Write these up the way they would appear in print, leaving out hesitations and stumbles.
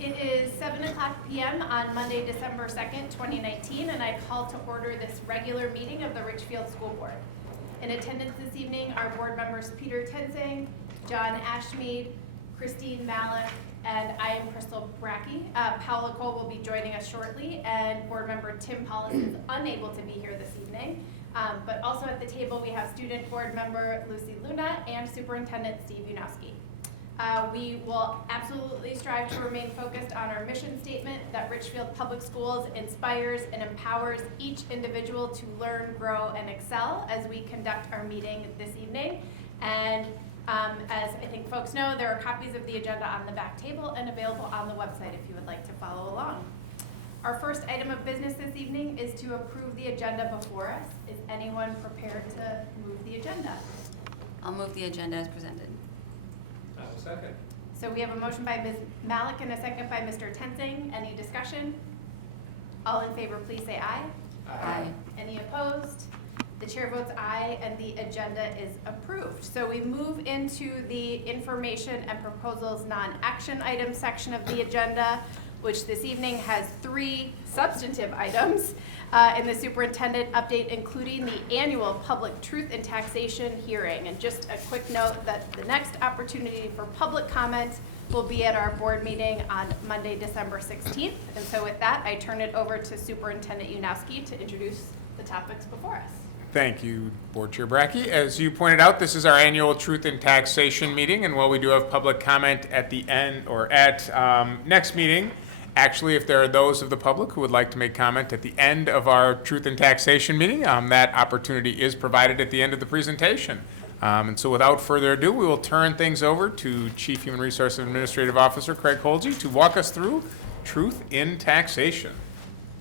It is 7:00 p.m. on Monday, December 2nd, 2019, and I call to order this regular meeting of the Richfield School Board. In attendance this evening are board members Peter Tenzing, John Ashmead, Christine Malik, and I am Crystal Brackey. Paula Cole will be joining us shortly, and board member Tim Paulus is unable to be here this evening. But also at the table we have student board member Lucy Luna and Superintendent Steve Unowski. We will absolutely strive to remain focused on our mission statement that Richfield Public Schools inspires and empowers each individual to learn, grow, and excel as we conduct our meeting this evening. And as I think folks know, there are copies of the agenda on the back table and available on the website if you would like to follow along. Our first item of business this evening is to approve the agenda before us. Is anyone prepared to move the agenda? I'll move the agenda as presented. I will second. So we have a motion by Ms. Malik and a second by Mr. Tenzing. Any discussion? All in favor, please say aye. Aye. Any opposed? The chair votes aye, and the agenda is approved. So we move into the information and proposals non-action items section of the agenda, which this evening has 3 substantive items in the superintendent update, including the annual public truth in taxation hearing. And just a quick note that the next opportunity for public comment will be at our board meeting on Monday, December 16th. And so with that, I turn it over to Superintendent Unowski to introduce the topics before us. Thank you, Board Chair Brackey. As you pointed out, this is our annual Truth in Taxation meeting, and while we do have public comment at the end or at next meeting, actually, if there are those of the public who would like to make comment at the end of our Truth in Taxation meeting, that opportunity is provided at the end of the presentation. And so without further ado, we will turn things over to Chief Human Resource and Administrative Officer Craig Holge to walk us through Truth in Taxation.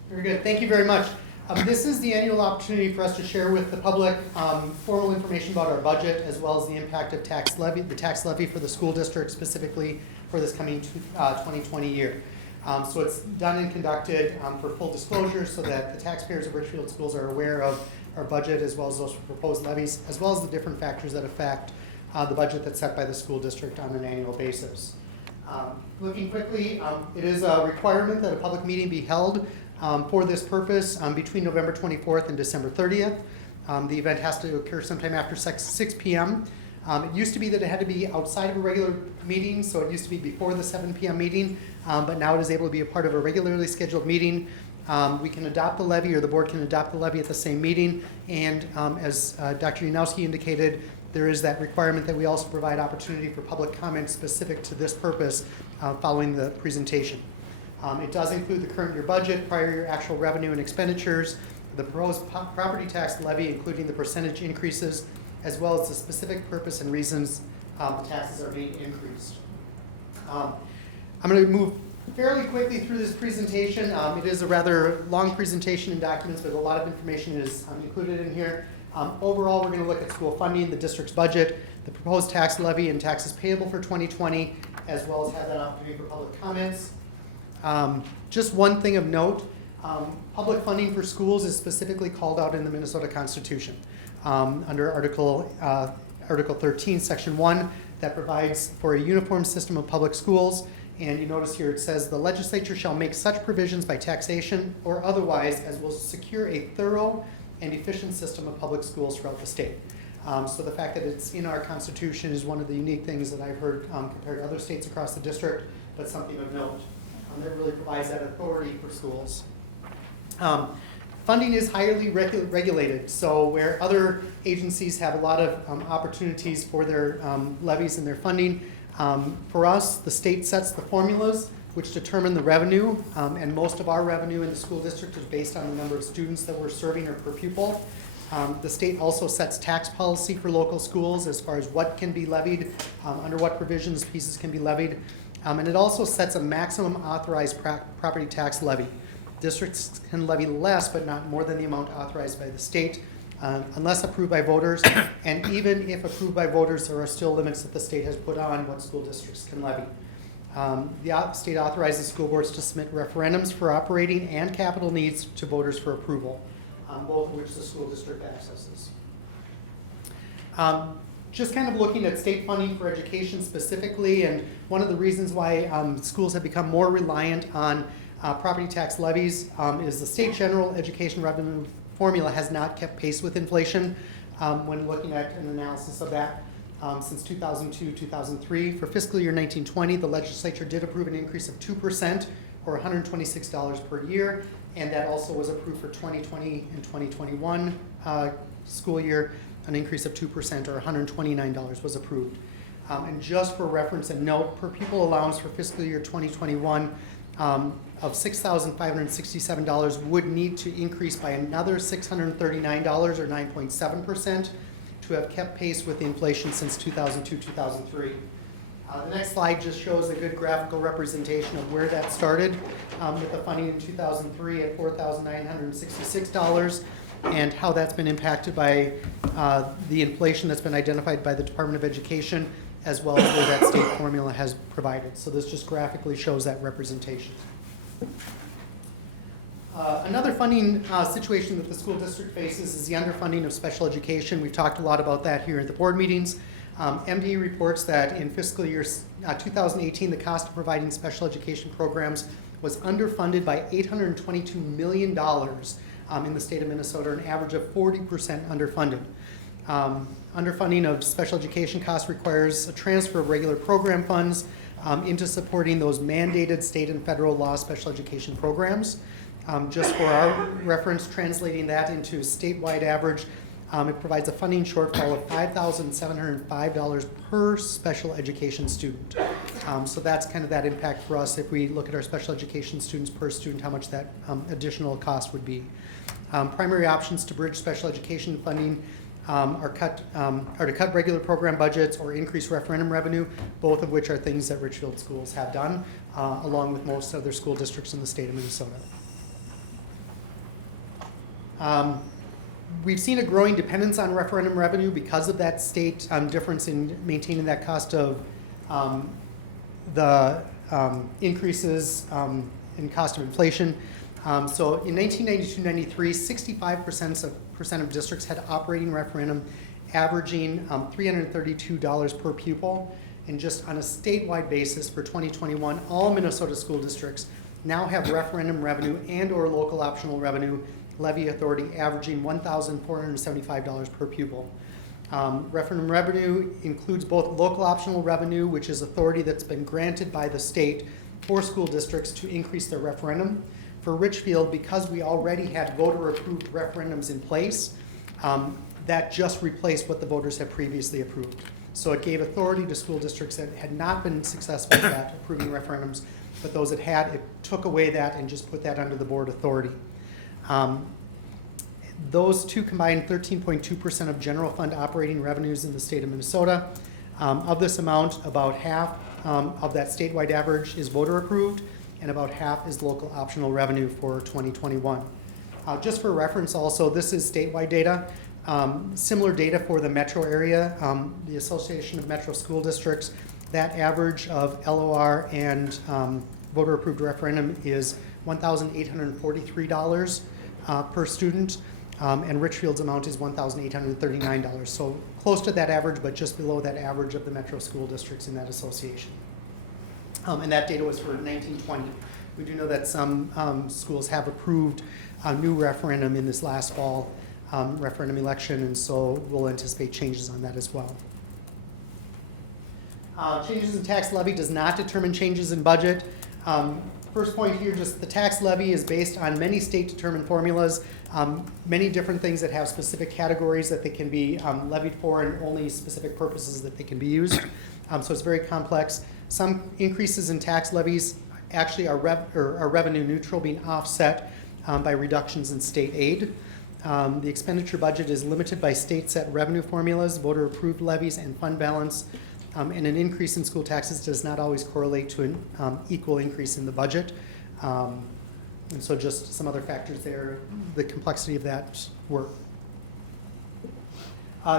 Very good. Thank you very much. This is the annual opportunity for us to share with the public formal information about our budget, as well as the impact of the tax levy for the school district, specifically for this coming 2020 year. So it's done and conducted for full disclosure so that the taxpayers of Richfield Schools are aware of our budget, as well as those proposed levies, as well as the different factors that affect the budget that's set by the school district on an annual basis. Looking quickly, it is a requirement that a public meeting be held for this purpose between November 24th and December 30th. The event has to occur sometime after 6 p.m. It used to be that it had to be outside of a regular meeting, so it used to be before the 7 p.m. meeting, but now it is able to be a part of a regularly scheduled meeting. We can adopt the levy, or the board can adopt the levy at the same meeting, and as Dr. Unowski indicated, there is that requirement that we also provide opportunity for public comment specific to this purpose following the presentation. It does include the current year budget, prior year actual revenue and expenditures, the proposed property tax levy, including the percentage increases, as well as the specific purpose and reasons the taxes are being increased. I'm going to move fairly quickly through this presentation. It is a rather long presentation in documents, but a lot of information is included in here. Overall, we're going to look at school funding, the district's budget, the proposed tax levy, and taxes payable for 2020, as well as have that opportunity for public comments. Just one thing of note, public funding for schools is specifically called out in the Minnesota Constitution under Article 13, Section 1, that provides for a uniform system of public schools. And you notice here it says, the legislature shall make such provisions by taxation or otherwise as will secure a thorough and efficient system of public schools throughout the state. So the fact that it's in our Constitution is one of the unique things that I've heard compared to other states across the district, but something of note. That really provides that authority for schools. Funding is highly regulated, so where other agencies have a lot of opportunities for their levies and their funding, for us, the state sets the formulas which determine the revenue, and most of our revenue in the school district is based on the number of students that we're serving or per pupil. The state also sets tax policy for local schools as far as what can be levied, under what provisions pieces can be levied. And it also sets a maximum authorized property tax levy. Districts can levy less, but not more than the amount authorized by the state, unless approved by voters. And even if approved by voters, there are still limits that the state has put on what school districts can levy. The state authorizes school boards to submit referendums for operating and capital needs to voters for approval, both of which the school district accesses. Just kind of looking at state funding for education specifically, and one of the reasons why schools have become more reliant on property tax levies is the state general education revenue formula has not kept pace with inflation when looking at an analysis of that since 2002-2003. For fiscal year 1920, the legislature did approve an increase of 2% or $126 per year, and that also was approved for 2020 and 2021 school year. An increase of 2% or $129 was approved. And just for reference and note, per pupil allowance for fiscal year 2021 of $6,567 would need to increase by another $639 or 9.7% to have kept pace with inflation since 2002-2003. The next slide just shows a good graphical representation of where that started with the funding in 2003 at $4,966 and how that's been impacted by the inflation that's been identified by the Department of Education as well as where that state formula has provided. So this just graphically shows that representation. Another funding situation that the school district faces is the underfunding of special education. We've talked a lot about that here at the board meetings. MD reports that in fiscal year 2018, the cost of providing special education programs was underfunded by $822 million in the state of Minnesota, an average of 40% underfunded. Underfunding of special education costs requires a transfer of regular program funds into supporting those mandated state and federal law special education programs. Just for our reference, translating that into statewide average, it provides a funding shortfall of $5,705 per special education student. So that's kind of that impact for us if we look at our special education students per student, how much that additional cost would be. Primary options to bridge special education funding are to cut regular program budgets or increase referendum revenue, both of which are things that Richfield schools have done, along with most other school districts in the state of Minnesota. We've seen a growing dependence on referendum revenue because of that state difference in maintaining that cost of the increases in cost of inflation. So in 1992-93, 65% of districts had operating referendum averaging $332 per pupil. And just on a statewide basis for 2021, all Minnesota school districts now have referendum revenue and or local optional revenue levy authority averaging $1,475 per pupil. Referendum revenue includes both local optional revenue, which is authority that's been granted by the state for school districts to increase their referendum. For Richfield, because we already had voter-approved referendums in place, that just replaced what the voters had previously approved. So it gave authority to school districts that had not been successful at approving referendums, but those that had, it took away that and just put that under the board authority. Those two combined 13.2% of general fund operating revenues in the state of Minnesota. Of this amount, about half of that statewide average is voter approved, and about half is local optional revenue for 2021. Just for reference also, this is statewide data. Similar data for the metro area, the Association of Metro School Districts, that average of LOR and voter approved referendum is $1,843 per student, and Richfield's amount is $1,839. So close to that average, but just below that average of the metro school districts in that association. And that data was for 1920. We do know that some schools have approved a new referendum in this last fall referendum election, and so we'll anticipate changes on that as well. Changes in tax levy does not determine changes in budget. First point here, just the tax levy is based on many state-determined formulas, many different things that have specific categories that they can be levied for and only specific purposes that they can be used. So it's very complex. Some increases in tax levies actually are revenue neutral, being offset by reductions in state aid. The expenditure budget is limited by state set revenue formulas, voter approved levies, and fund balance. And an increase in school taxes does not always correlate to an equal increase in the budget. And so just some other factors there, the complexity of that work.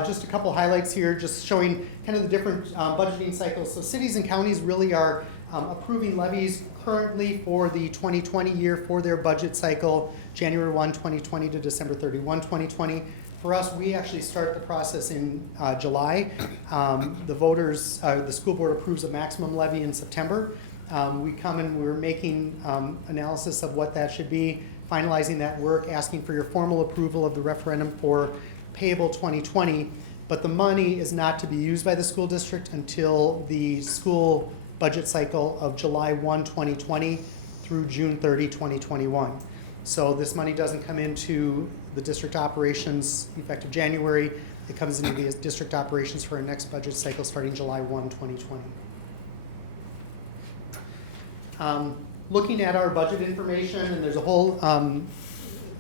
Just a couple highlights here, just showing kind of the different budgeting cycles. So cities and counties really are approving levies currently for the 2020 year for their budget cycle, January 1, 2020 to December 31, 2020. For us, we actually start the process in July. The school board approves a maximum levy in September. We come and we're making analysis of what that should be, finalizing that work, asking for your formal approval of the referendum for payable 2020. But the money is not to be used by the school district until the school budget cycle of July 1, 2020 through June 30, 2021. So this money doesn't come into the district operations effective January. It comes into the district operations for our next budget cycle starting July 1, 2020. Looking at our budget information, and there's a whole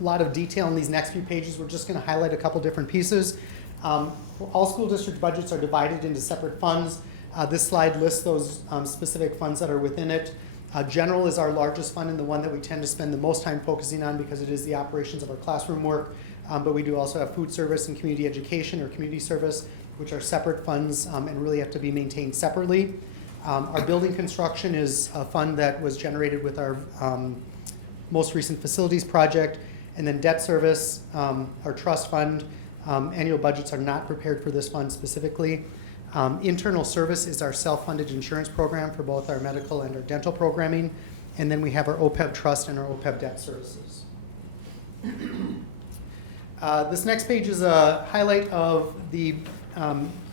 lot of detail in these next few pages. We're just going to highlight a couple different pieces. All school district budgets are divided into separate funds. This slide lists those specific funds that are within it. General is our largest fund and the one that we tend to spend the most time focusing on because it is the operations of our classroom work. But we do also have food service and community education or community service, which are separate funds and really have to be maintained separately. Our building construction is a fund that was generated with our most recent facilities project. And then debt service, our trust fund, annual budgets are not prepared for this fund specifically. Internal service is our self-funded insurance program for both our medical and our dental programming. And then we have our OPEB trust and our OPEB debt services. This next page is a highlight of the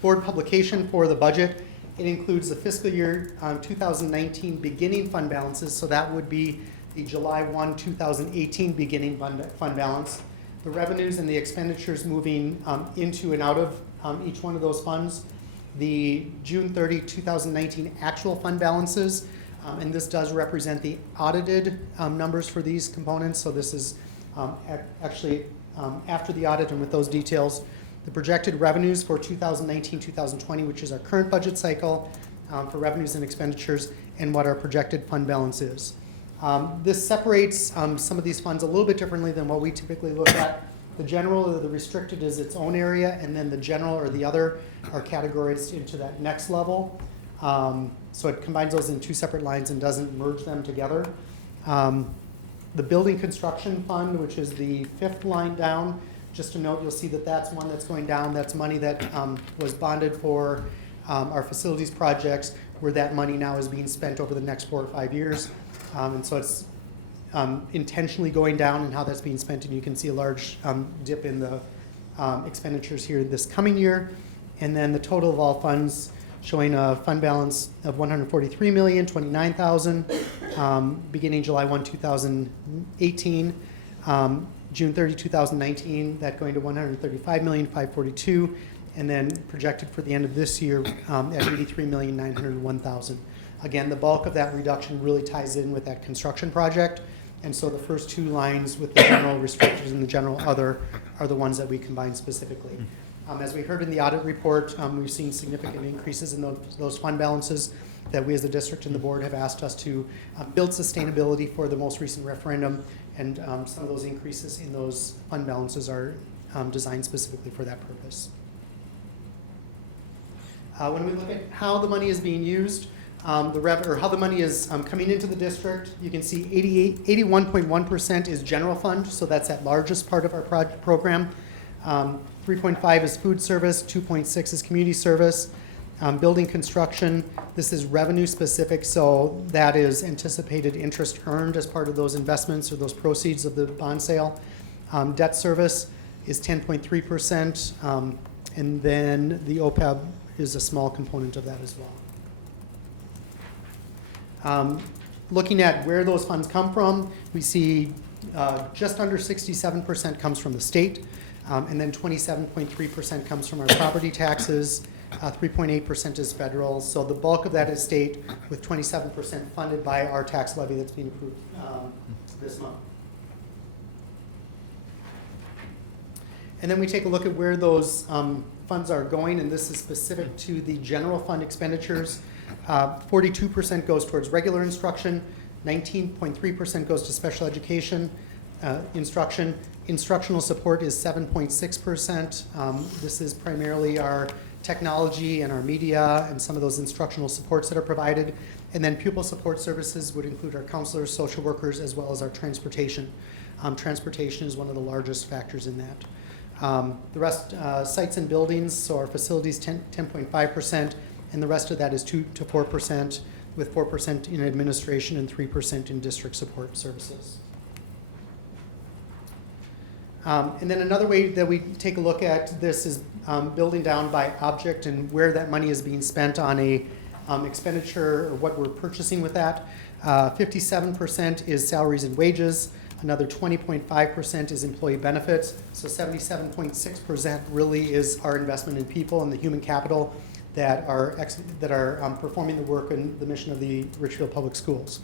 board publication for the budget. It includes the fiscal year 2019 beginning fund balances, so that would be the July 1, 2018 beginning fund balance, the revenues and the expenditures moving into and out of each one of those funds, the June 30, 2019 actual fund balances, and this does represent the audited numbers for these components, so this is actually after the audit and with those details. The projected revenues for 2019-2020, which is our current budget cycle for revenues and expenditures, and what our projected fund balance is. This separates some of these funds a little bit differently than what we typically look at. The general or the restricted is its own area, and then the general or the other are categorized into that next level. So it combines those in two separate lines and doesn't merge them together. The building construction fund, which is the fifth line down, just to note, you'll see that that's one that's going down. That's money that was bonded for our facilities projects, where that money now is being spent over the next 4 or 5 years. And so it's intentionally going down in how that's being spent, and you can see a large dip in the expenditures here this coming year. And then the total of all funds showing a fund balance of $143,029,000 beginning July 1, 2018. June 30, 2019, that going to $135,542,000, and then projected for the end of this year at $83,901,000. Again, the bulk of that reduction really ties in with that construction project, and so the first two lines with the general restrictions and the general other are the ones that we combine specifically. As we heard in the audit report, we've seen significant increases in those fund balances that we as a district and the board have asked us to build sustainability for the most recent referendum, and some of those increases in those fund balances are designed specifically for that purpose. When we look at how the money is being used, how the money is coming into the district, you can see 81.1% is general fund, so that's that largest part of our program. 3.5 is food service, 2.6 is community service. Building construction, this is revenue specific, so that is anticipated interest earned as part of those investments or those proceeds of the bond sale. Debt service is 10.3%, and then the OPEB is a small component of that as well. Looking at where those funds come from, we see just under 67% comes from the state, and then 27.3% comes from our property taxes. 3.8% is federal, so the bulk of that is state, with 27% funded by our tax levy that's being approved this month. And then we take a look at where those funds are going, and this is specific to the general fund expenditures. 42% goes towards regular instruction, 19.3% goes to special education instruction. Instructional support is 7.6%. This is primarily our technology and our media and some of those instructional supports that are provided. And then pupil support services would include our counselors, social workers, as well as our transportation. Transportation is one of the largest factors in that. The rest, sites and buildings, so our facilities 10.5%, and the rest of that is 2 to 4%, with 4% in administration and 3% in district support services. And then another way that we take a look at this is building down by object and where that money is being spent on a expenditure or what we're purchasing with that. 57% is salaries and wages. Another 20.5% is employee benefits. So 77.6% really is our investment in people and the human capital that are performing the work and the mission of the Richfield Public Schools.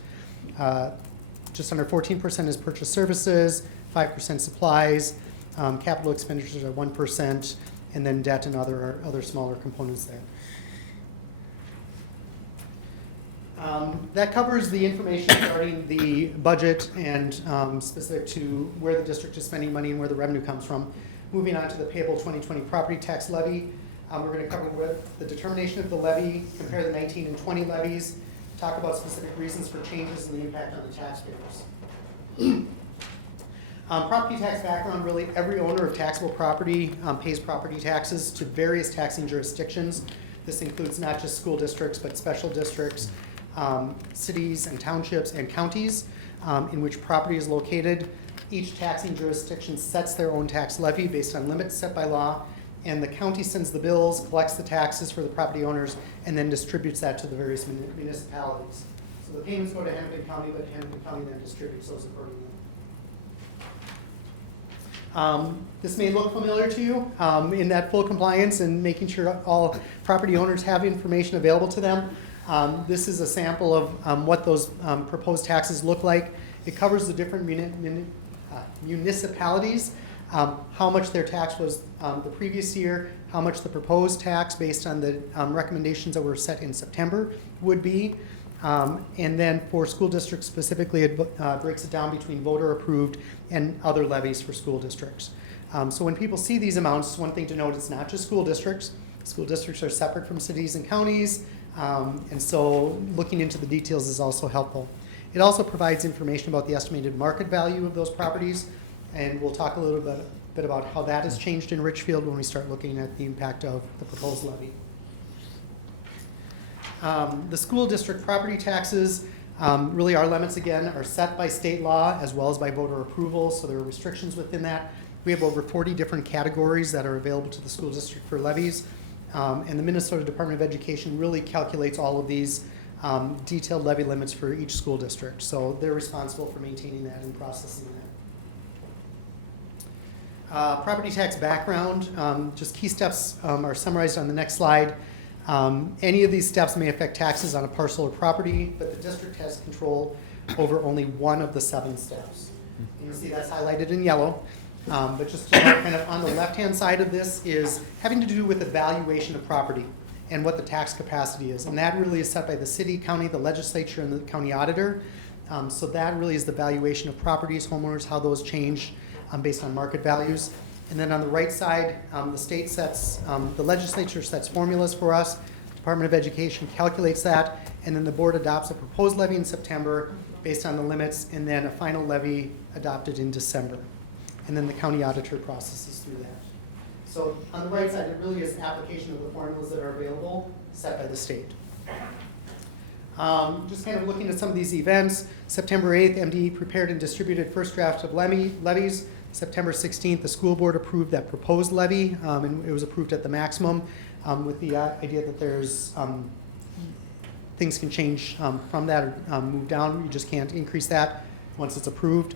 Just under 14% is purchase services, 5% supplies, capital expenditures are 1%, and then debt and other smaller components there. That covers the information regarding the budget and specific to where the district is spending money and where the revenue comes from. Moving on to the payable 2020 property tax levy. We're going to cover the determination of the levy, compare the 19 and 20 levies, talk about specific reasons for changes and the impact on the taxpayers. Property tax background, really every owner of taxable property pays property taxes to various taxing jurisdictions. This includes not just school districts, but special districts, cities and townships and counties in which property is located. Each taxing jurisdiction sets their own tax levy based on limits set by law, and the county sends the bills, collects the taxes for the property owners, and then distributes that to the various municipalities. So the payments go to Hennepin County, but Hennepin County then distributes those accordingly. This may look familiar to you in that full compliance and making sure all property owners have information available to them. This is a sample of what those proposed taxes look like. It covers the different municipalities, how much their tax was the previous year, how much the proposed tax based on the recommendations that were set in September would be. And then for school districts specifically, it breaks it down between voter approved and other levies for school districts. So when people see these amounts, one thing to note, it's not just school districts. School districts are separate from cities and counties, and so looking into the details is also helpful. It also provides information about the estimated market value of those properties, and we'll talk a little bit about how that has changed in Richfield when we start looking at the impact of the proposed levy. The school district property taxes, really our limits again are set by state law as well as by voter approval, so there are restrictions within that. We have over 40 different categories that are available to the school district for levies, and the Minnesota Department of Education really calculates all of these detailed levy limits for each school district, so they're responsible for maintaining that and processing that. Property tax background, just key steps are summarized on the next slide. Any of these steps may affect taxes on a parcel or property, but the district has control over only one of the 7 steps. You can see that's highlighted in yellow. But just to note, kind of on the left-hand side of this is having to do with the valuation of property and what the tax capacity is. And that really is set by the city, county, the legislature, and the county auditor. So that really is the valuation of properties, homeowners, how those change based on market values. And then on the right side, the state sets, the legislature sets formulas for us, Department of Education calculates that, and then the board adopts a proposed levy in September based on the limits, and then a final levy adopted in December. And then the county auditor processes through that. So on the right side, it really is application of the formulas that are available, set by the state. Just kind of looking at some of these events, September 8th, MDE prepared and distributed first draft of levies. September 16th, the school board approved that proposed levy, and it was approved at the maximum with the idea that there's things can change from that or move down. You just can't increase that once it's approved.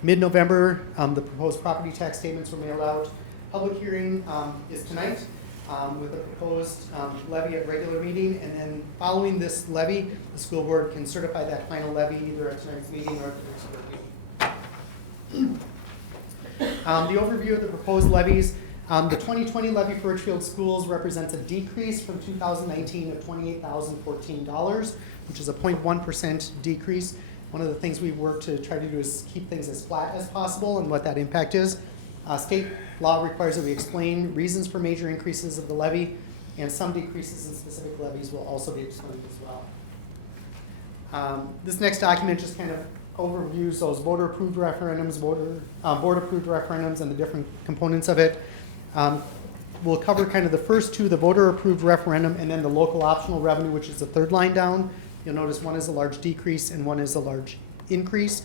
Mid-November, the proposed property tax statements were mailed out. Public hearing is tonight with the proposed levy at regular meeting, and then following this levy, the school board can certify that final levy either at tonight's meeting or at the next board meeting. The overview of the proposed levies. The 2020 levy for Richfield schools represents a decrease from 2019 of $28,014, which is a 0.1% decrease. One of the things we've worked to try to do is keep things as flat as possible and what that impact is. State law requires that we explain reasons for major increases of the levy, and some decreases in specific levies will also be explained as well. This next document just kind of overviews those voter-approved referendums, board-approved referendums, and the different components of it. We'll cover kind of the first two, the voter-approved referendum, and then the local optional revenue, which is the third line down. You'll notice one is a large decrease and one is a large increase.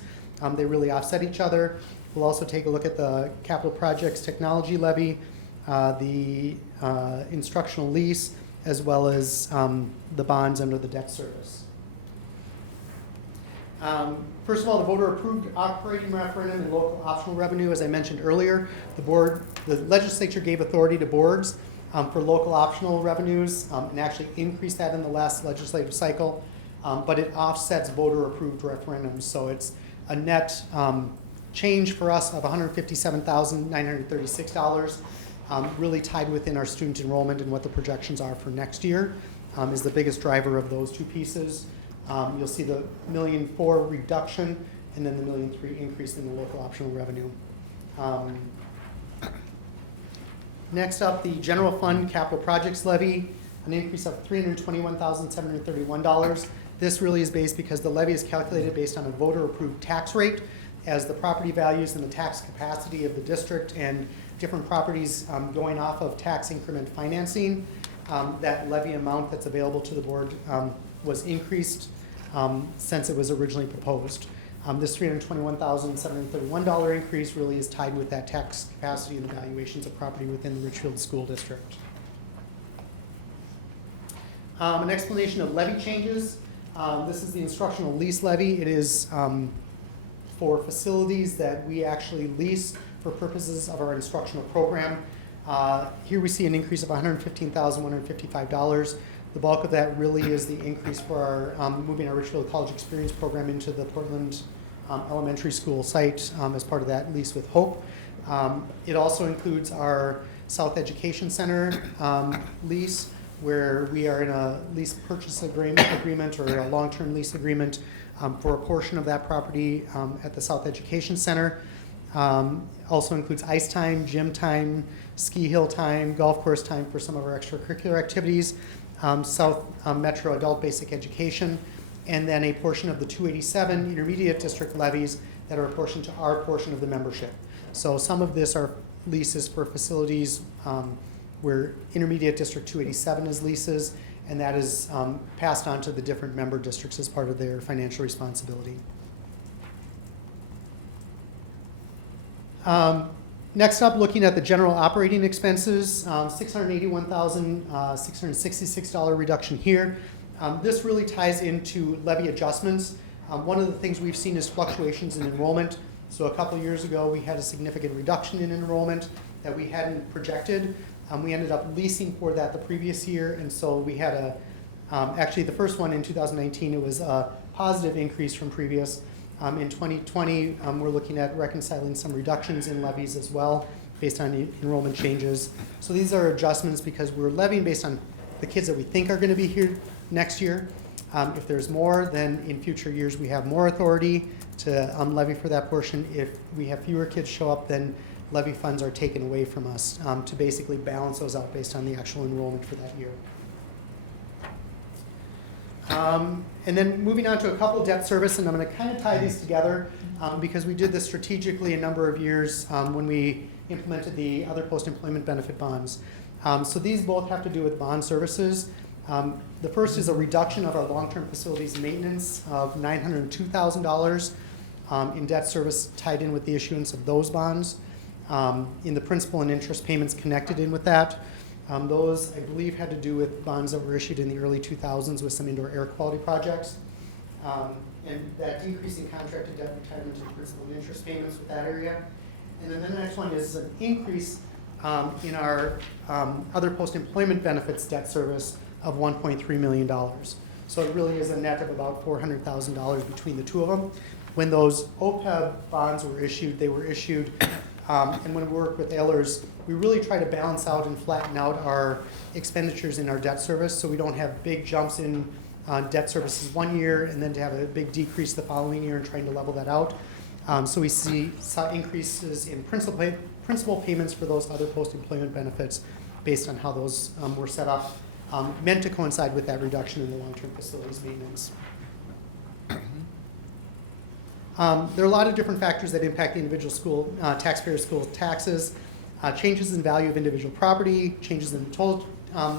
They really offset each other. We'll also take a look at the capital projects technology levy, the instructional lease, as well as the bonds under the debt service. First of all, the voter-approved operating referendum and local optional revenue, as I mentioned earlier, the legislature gave authority to boards for local optional revenues and actually increased that in the last legislative cycle, but it offsets voter-approved referendums. So it's a net change for us of $157,936, really tied within our student enrollment and what the projections are for next year, is the biggest driver of those two pieces. You'll see the $1.4 million reduction and then the $1.3 million increase in the local optional revenue. Next up, the general fund capital projects levy, an increase of $321,731. This really is based because the levy is calculated based on a voter-approved tax rate, as the property values and the tax capacity of the district and different properties going off of tax increment financing, that levy amount that's available to the board was increased since it was originally proposed. This $321,731 increase really is tied with that tax capacity and the valuations of property within the Richfield School District. An explanation of levy changes. This is the instructional lease levy. It is for facilities that we actually lease for purposes of our instructional program. Here we see an increase of $115,155. The bulk of that really is the increase for our moving our Richfield College Experience program into the Portland Elementary School site as part of that lease with Hope. It also includes our South Education Center lease, where we are in a lease purchase agreement or a long-term lease agreement for a portion of that property at the South Education Center. Also includes ice time, gym time, ski hill time, golf course time for some of our extracurricular activities, South Metro Adult Basic Education, and then a portion of the 287 intermediate district levies that are apportioned to our portion of the membership. So some of this are leases for facilities where intermediate district 287 is leases, and that is passed on to the different member districts as part of their financial responsibility. Next up, looking at the general operating expenses, $681,666 reduction here. This really ties into levy adjustments. One of the things we've seen is fluctuations in enrollment. So a couple years ago, we had a significant reduction in enrollment that we hadn't projected. We ended up leasing for that the previous year, and so we had a, actually the first one in 2019, it was a positive increase from previous. In 2020, we're looking at reconciling some reductions in levies as well based on enrollment changes. So these are adjustments because we're levying based on the kids that we think are going to be here next year. If there's more, then in future years we have more authority to levy for that portion. If we have fewer kids show up, then levy funds are taken away from us to basically balance those out based on the actual enrollment for that year. And then moving on to a couple of debt service, and I'm going to kind of tie these together because we did this strategically a number of years when we implemented the other post-employment benefit bonds. So these both have to do with bond services. The first is a reduction of our long-term facilities maintenance of $902,000 in debt service tied in with the issuance of those bonds. In the principal and interest payments connected in with that. Those, I believe, had to do with bonds that were issued in the early 2000s with some indoor air quality projects. And that decrease in contracted debt retirement and principal and interest payments with that area. And then the next one is an increase in our other post-employment benefits debt service of $1.3 million. So it really is a net of about $400,000 between the two of them. When those OPEB bonds were issued, they were issued, and when we work with Ehlers, we really try to balance out and flatten out our expenditures in our debt service so we don't have big jumps in debt services one year and then to have a big decrease the following year and trying to level that out. So we see increases in principal payments for those other post-employment benefits based on how those were set up, meant to coincide with that reduction in the long-term facilities maintenance. There are a lot of different factors that impact the individual school taxpayers' school taxes. changes in value of individual property, changes in the total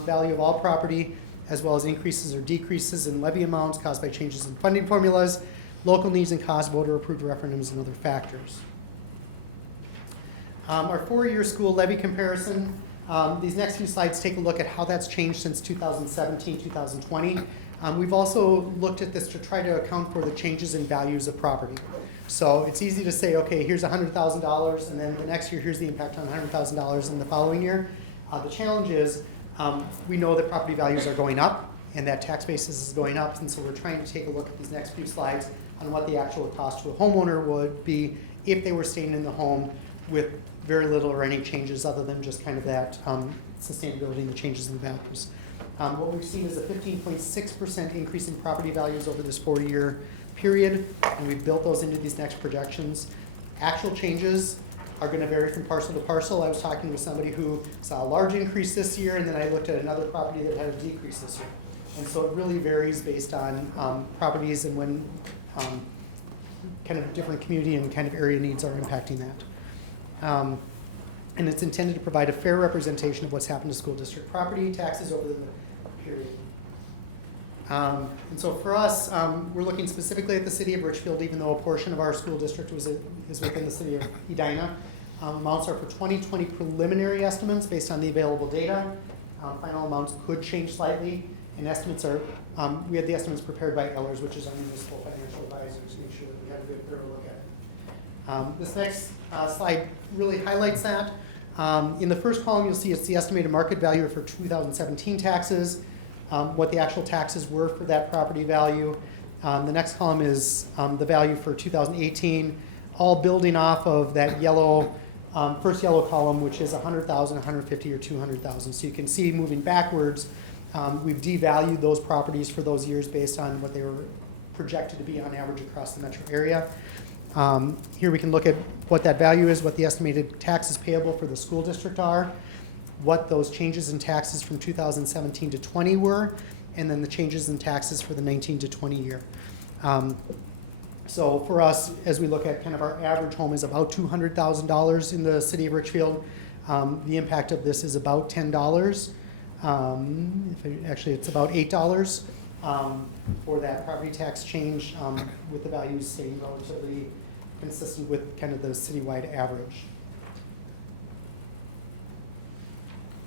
value of all property, as well as increases or decreases in levy amounts caused by changes in funding formulas, local needs and costs, voter-approved referendums, and other factors. Our four-year school levy comparison. These next few slides take a look at how that's changed since 2017, 2020. We've also looked at this to try to account for the changes in values of property. So it's easy to say, okay, here's $100,000, and then the next year, here's the impact on $100,000 in the following year. The challenge is we know that property values are going up, and that tax basis is going up, and so we're trying to take a look at these next few slides on what the actual cost to a homeowner would be if they were staying in the home with very little or any changes other than just kind of that sustainability and the changes in the values. What we've seen is a 15.6% increase in property values over this 4-year period, and we've built those into these next projections. Actual changes are going to vary from parcel to parcel. I was talking with somebody who saw a large increase this year, and then I looked at another property that had a decrease this year. And so it really varies based on properties and when kind of different community and kind of area needs are impacting that. And it's intended to provide a fair representation of what's happened to school district property taxes over the period. And so for us, we're looking specifically at the city of Richfield, even though a portion of our school district is within the city of Edina. Amounts are for 2020 preliminary estimates based on the available data. Final amounts could change slightly, and estimates are, we had the estimates prepared by Ehlers, which is our municipal financial advisor, to make sure that we have a good thorough look at it. This next slide really highlights that. In the first column, you'll see it's the estimated market value for 2017 taxes, what the actual taxes were for that property value. The next column is the value for 2018, all building off of that yellow, first yellow column, which is 100,000, 150, or 200,000. So you can see moving backwards, we've devalued those properties for those years based on what they were projected to be on average across the metro area. Here we can look at what that value is, what the estimated taxes payable for the school district are, what those changes in taxes from 2017 to 20 were, and then the changes in taxes for the 19 to 20 year. So for us, as we look at kind of our average home is about $200,000 in the city of Richfield. The impact of this is about $10. Actually, it's about $8 for that property tax change, with the values staying relatively consistent with kind of the citywide average.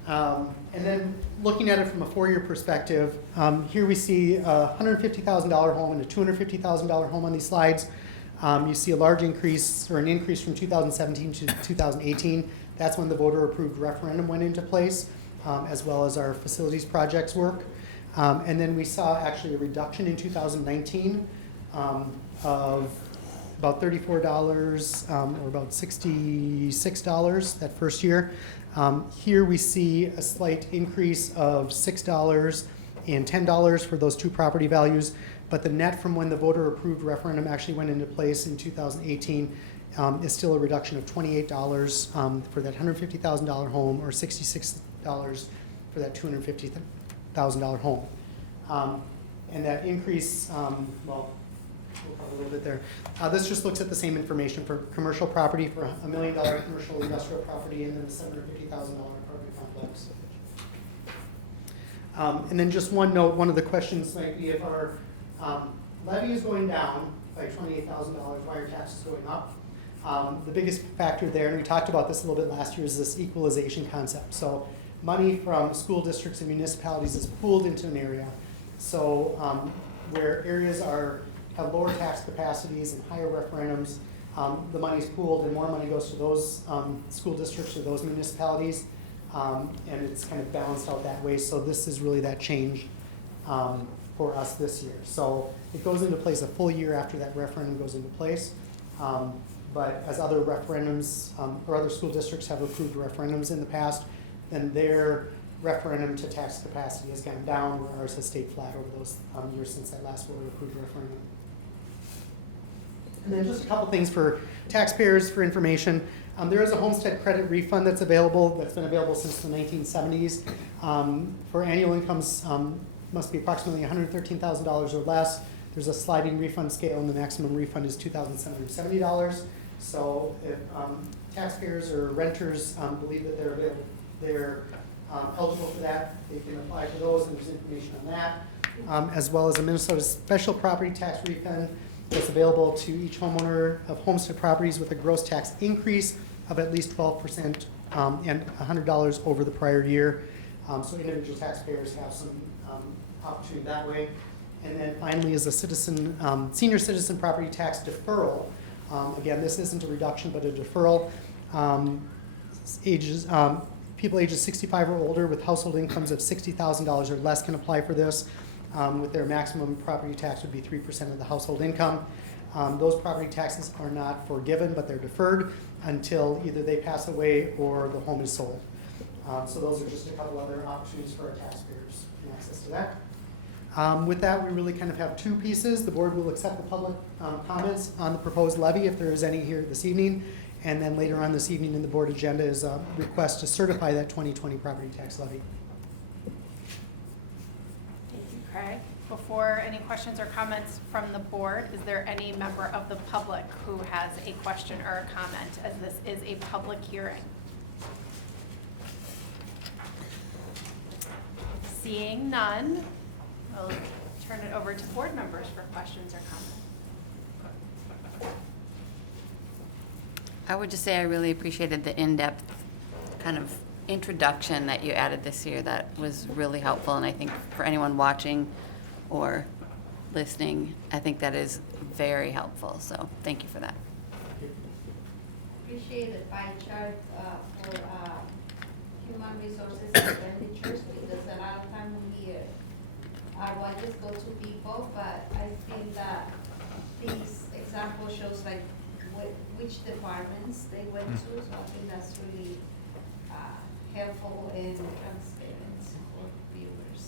And then looking at it from a 4-year perspective, here we see a $150,000 home and a $250,000 home on these slides. You see a large increase, or an increase from 2017 to 2018. That's when the voter-approved referendum went into place, as well as our facilities projects work. And then we saw actually a reduction in 2019 of about $34, or about $66 that first year. Here we see a slight increase of $6 and $10 for those two property values, but the net from when the voter-approved referendum actually went into place in 2018 is still a reduction of $28 for that $150,000 home, or $66 for that $250,000 home. And that increase, well, we'll cover a little bit there. This just looks at the same information for commercial property, for $1 million commercial industrial property, and then the $750,000 apartment complex. And then just one note, one of the questions might be if our levy is going down by $28,000, why are taxes going up? The biggest factor there, and we talked about this a little bit last year, is this equalization concept. So money from school districts and municipalities is pooled into an area. So where areas have lower tax capacities and higher referendums, the money is pooled and more money goes to those school districts or those municipalities, and it's kind of balanced out that way. So this is really that change for us this year. So it goes into place a full year after that referendum goes into place. But as other referendums or other school districts have approved referendums in the past, then their referendum to tax capacity has gone down, where ours has stayed flat over those years since that last voter-approved referendum. And then just a couple things for taxpayers for information. There is a homestead credit refund that's available, that's been available since the 1970s. For annual incomes, must be approximately $113,000 or less. There's a sliding refund scale, and the maximum refund is $2,770. So if taxpayers or renters believe that they're eligible for that, they can apply for those, and there's information on that. As well as a Minnesota special property tax refund that's available to each homeowner of homestead properties with a gross tax increase of at least 12% and $100 over the prior year. So individual taxpayers have some opportunity that way. And then finally is a senior citizen property tax deferral. Again, this isn't a reduction, but a deferral. People ages 65 or older with household incomes of $60,000 or less can apply for this. With their maximum property tax would be 3% of the household income. Those property taxes are not forgiven, but they're deferred until either they pass away or the home is sold. So those are just a couple other opportunities for our taxpayers in access to that. With that, we really kind of have two pieces. The board will accept the public comments on the proposed levy if there is any here this evening. And then later on this evening in the board agenda is a request to certify that 2020 property tax levy. Thank you, Craig. Before any questions or comments from the board, is there any member of the public who has a question or a comment, as this is a public hearing? Seeing none, we'll turn it over to board members for questions or comments. I would just say I really appreciated the in-depth kind of introduction that you added this year. That was really helpful, and I think for anyone watching or listening, I think that is very helpful. So thank you for that. Appreciate the pie chart for human resources expenditures, because a lot of time we our budgets go to people, but I think that this example shows like which departments they went to, so I think that's really helpful and transparent for viewers.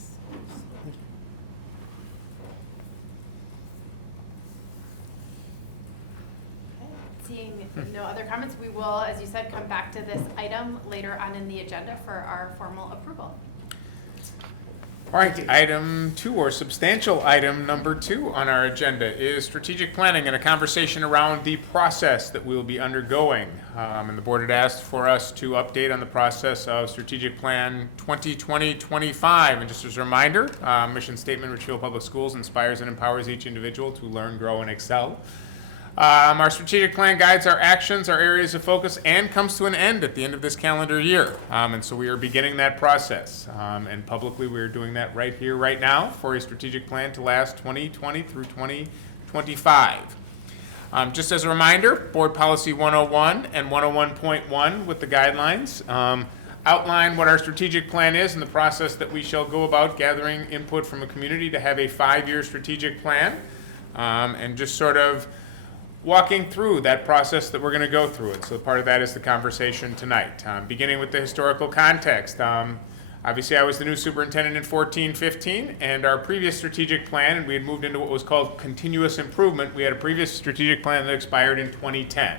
Seeing no other comments, we will, as you said, come back to this item later on in the agenda for our formal approval. All right, item 2, or substantial item number 2 on our agenda is strategic planning and a conversation around the process that we'll be undergoing. And the board had asked for us to update on the process of strategic plan 2020-25. And just as a reminder, mission statement, Richfield Public Schools inspires and empowers each individual to learn, grow, and excel. Our strategic plan guides our actions, our areas of focus, and comes to an end at the end of this calendar year. And so we are beginning that process. And publicly, we are doing that right here, right now, for a strategic plan to last 2020 through 2025. Just as a reminder, Board Policy 101 and 101.1 with the guidelines outline what our strategic plan is and the process that we shall go about gathering input from a community to have a 5-year strategic plan. And just sort of walking through that process that we're going to go through it. So part of that is the conversation tonight. Beginning with the historical context. Obviously, I was the new superintendent in 14-15, and our previous strategic plan, and we had moved into what was called continuous improvement. We had a previous strategic plan that expired in 2010.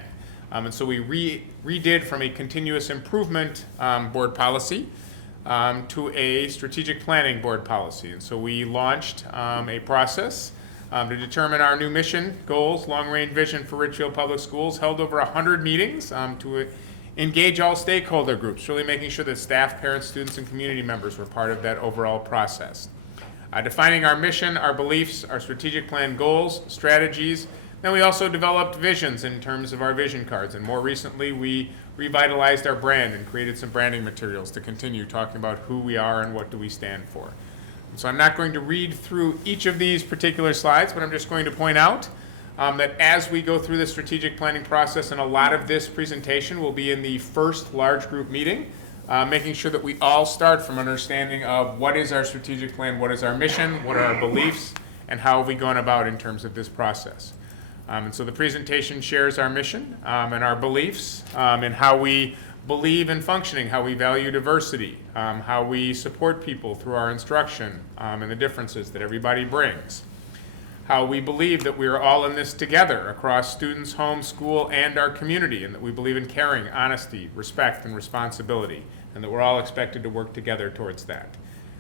And so we redid from a continuous improvement board policy to a strategic planning board policy. And so we launched a process to determine our new mission, goals, long-range vision for Richfield Public Schools, held over 100 meetings to engage all stakeholder groups, really making sure that staff, parents, students, and community members were part of that overall process. Defining our mission, our beliefs, our strategic plan goals, strategies. Then we also developed visions in terms of our vision cards, and more recently we revitalized our brand and created some branding materials to continue talking about who we are and what do we stand for. So I'm not going to read through each of these particular slides, but I'm just going to point out that as we go through the strategic planning process, and a lot of this presentation will be in the first large group meeting, making sure that we all start from understanding of what is our strategic plan, what is our mission, what are our beliefs, and how have we gone about in terms of this process. And so the presentation shares our mission and our beliefs and how we believe in functioning, how we value diversity, how we support people through our instruction and the differences that everybody brings, how we believe that we are all in this together across students, home, school, and our community, and that we believe in caring, honesty, respect, and responsibility, and that we're all expected to work together towards that.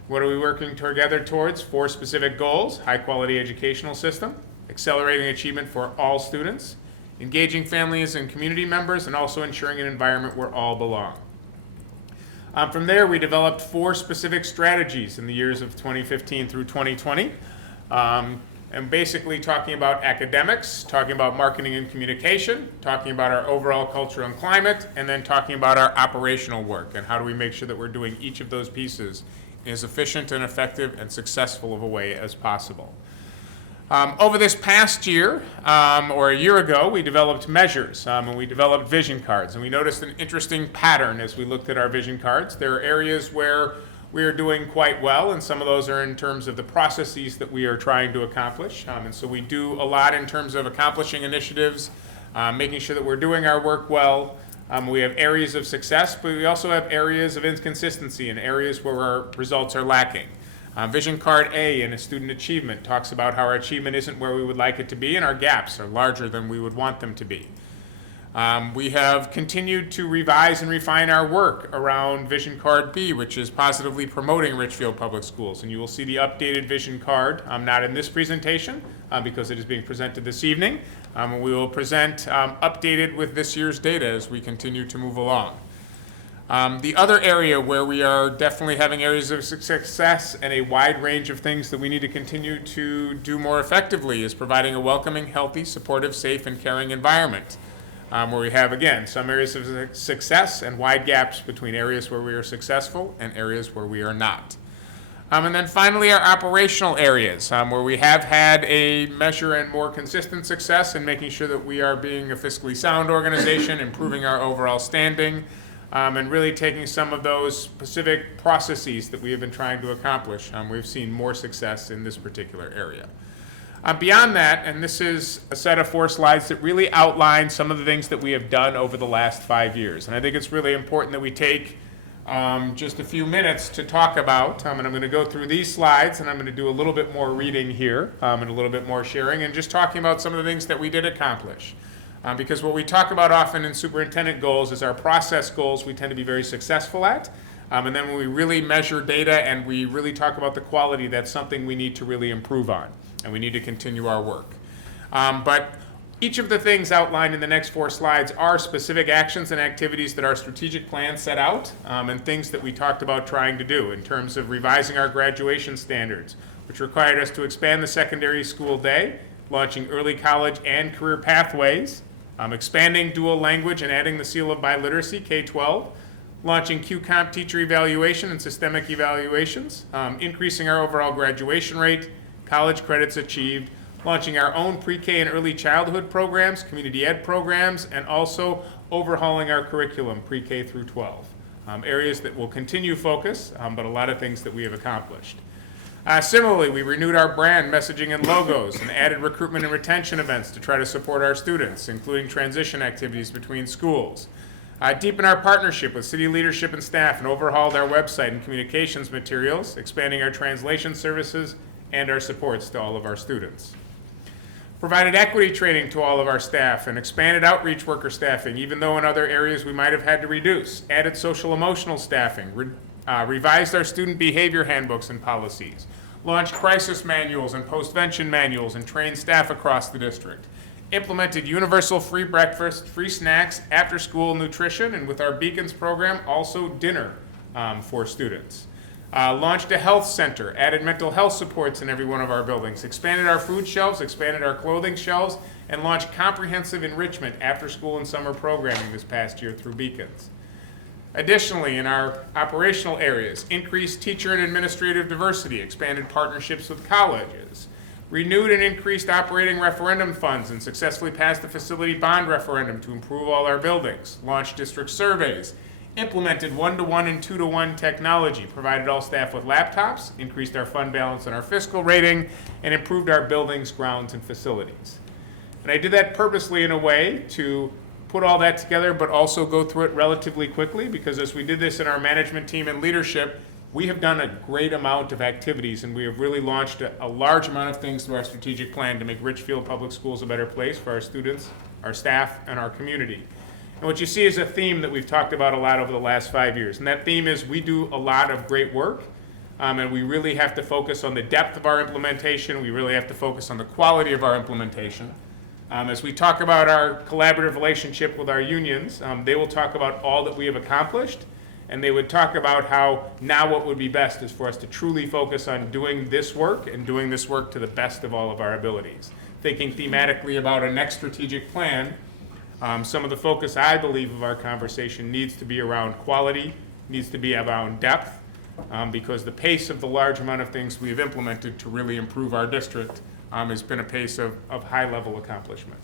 What are we working together towards? 4 specific goals: high-quality educational system, accelerating achievement for all students, engaging families and community members, and also ensuring an environment where all belong. From there, we developed 4 specific strategies in the years of 2015 through 2020. And basically talking about academics, talking about marketing and communication, talking about our overall culture and climate, and then talking about our operational work and how do we make sure that we're doing each of those pieces in as efficient and effective and successful of a way as possible. Over this past year, or a year ago, we developed measures and we developed vision cards, and we noticed an interesting pattern as we looked at our vision cards. There are areas where we are doing quite well, and some of those are in terms of the processes that we are trying to accomplish. And so we do a lot in terms of accomplishing initiatives, making sure that we're doing our work well. We have areas of success, but we also have areas of inconsistency and areas where our results are lacking. Vision Card A in student achievement talks about how our achievement isn't where we would like it to be, and our gaps are larger than we would want them to be. We have continued to revise and refine our work around Vision Card B, which is positively promoting Richfield Public Schools. And you will see the updated vision card, not in this presentation, because it is being presented this evening. We will present updated with this year's data as we continue to move along. The other area where we are definitely having areas of success and a wide range of things that we need to continue to do more effectively is providing a welcoming, healthy, supportive, safe, and caring environment. Where we have, again, some areas of success and wide gaps between areas where we are successful and areas where we are not. And then finally, our operational areas, where we have had a measure and more consistent success in making sure that we are being a fiscally sound organization, improving our overall standing, and really taking some of those specific processes that we have been trying to accomplish. We've seen more success in this particular area. Beyond that, and this is a set of 4 slides that really outline some of the things that we have done over the last 5 years. And I think it's really important that we take just a few minutes to talk about, and I'm going to go through these slides, and I'm going to do a little bit more reading here, and a little bit more sharing, and just talking about some of the things that we did accomplish. Because what we talk about often in superintendent goals is our process goals we tend to be very successful at. And then when we really measure data and we really talk about the quality, that's something we need to really improve on. And we need to continue our work. But each of the things outlined in the next 4 slides are specific actions and activities that our strategic plan set out, and things that we talked about trying to do in terms of revising our graduation standards, which required us to expand the secondary school day, launching early college and career pathways, expanding dual language and adding the seal of biliteracy, K-12, launching Q-Comp teacher evaluation and systemic evaluations, increasing our overall graduation rate, college credits achieved, launching our own pre-K and early childhood programs, community ed programs, and also overhauling our curriculum, pre-K through 12. Areas that will continue focus, but a lot of things that we have accomplished. Similarly, we renewed our brand, messaging, and logos, and added recruitment and retention events to try to support our students, including transition activities between schools. Deepened our partnership with city leadership and staff, and overhauled our website and communications materials, expanding our translation services and our supports to all of our students. Provided equity training to all of our staff and expanded outreach worker staffing, even though in other areas we might have had to reduce. Added social emotional staffing, revised our student behavior handbooks and policies, launched crisis manuals and postvention manuals and trained staff across the district. Implemented universal free breakfast, free snacks, after-school nutrition, and with our Beacons program, also dinner for students. Launched a health center, added mental health supports in every one of our buildings, expanded our food shelves, expanded our clothing shelves, and launched comprehensive enrichment after-school and summer programming this past year through Beacons. Additionally, in our operational areas, increased teacher and administrative diversity, expanded partnerships with colleges, renewed and increased operating referendum funds, and successfully passed the facility bond referendum to improve all our buildings, launched district surveys, implemented 1-to-1 and 2-to-1 technology, provided all staff with laptops, increased our fund balance and our fiscal rating, and improved our buildings, grounds, and facilities. And I did that purposely in a way to put all that together, but also go through it relatively quickly, because as we did this in our management team and leadership, we have done a great amount of activities, and we have really launched a large amount of things through our strategic plan to make Richfield Public Schools a better place for our students, our staff, and our community. And what you see is a theme that we've talked about a lot over the last 5 years. And that theme is we do a lot of great work, and we really have to focus on the depth of our implementation. We really have to focus on the quality of our implementation. As we talk about our collaborative relationship with our unions, they will talk about all that we have accomplished, and they would talk about how now what would be best is for us to truly focus on doing this work and doing this work to the best of all of our abilities. Thinking thematically about a next strategic plan, some of the focus, I believe, of our conversation needs to be around quality, needs to be around depth, because the pace of the large amount of things we have implemented to really improve our district has been a pace of high-level accomplishment.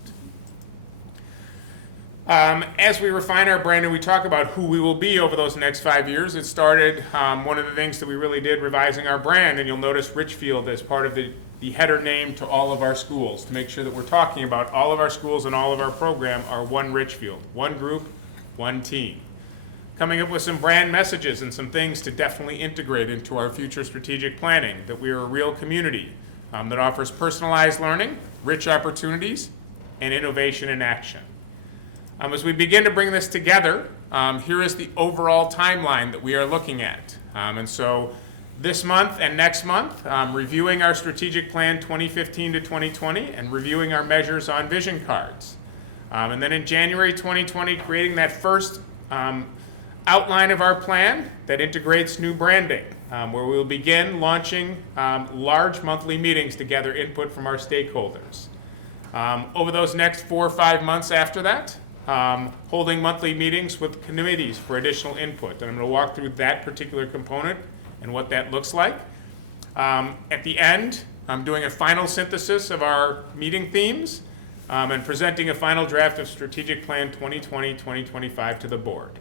As we refine our brand and we talk about who we will be over those next 5 years, it started, one of the things that we really did revising our brand, and you'll notice Richfield as part of the header name to all of our schools, to make sure that we're talking about all of our schools and all of our program are one Richfield, one group, one team. Coming up with some brand messages and some things to definitely integrate into our future strategic planning, that we are a real community that offers personalized learning, rich opportunities, and innovation in action. As we begin to bring this together, here is the overall timeline that we are looking at. And so this month and next month, reviewing our strategic plan 2015 to 2020 and reviewing our measures on vision cards. And then in January 2020, creating that first outline of our plan that integrates new branding, where we will begin launching large monthly meetings to gather input from our stakeholders. Over those next 4 or 5 months after that, holding monthly meetings with committees for additional input. And I'm going to walk through that particular component and what that looks like. At the end, I'm doing a final synthesis of our meeting themes and presenting a final draft of Strategic Plan 2020-2025 to the board.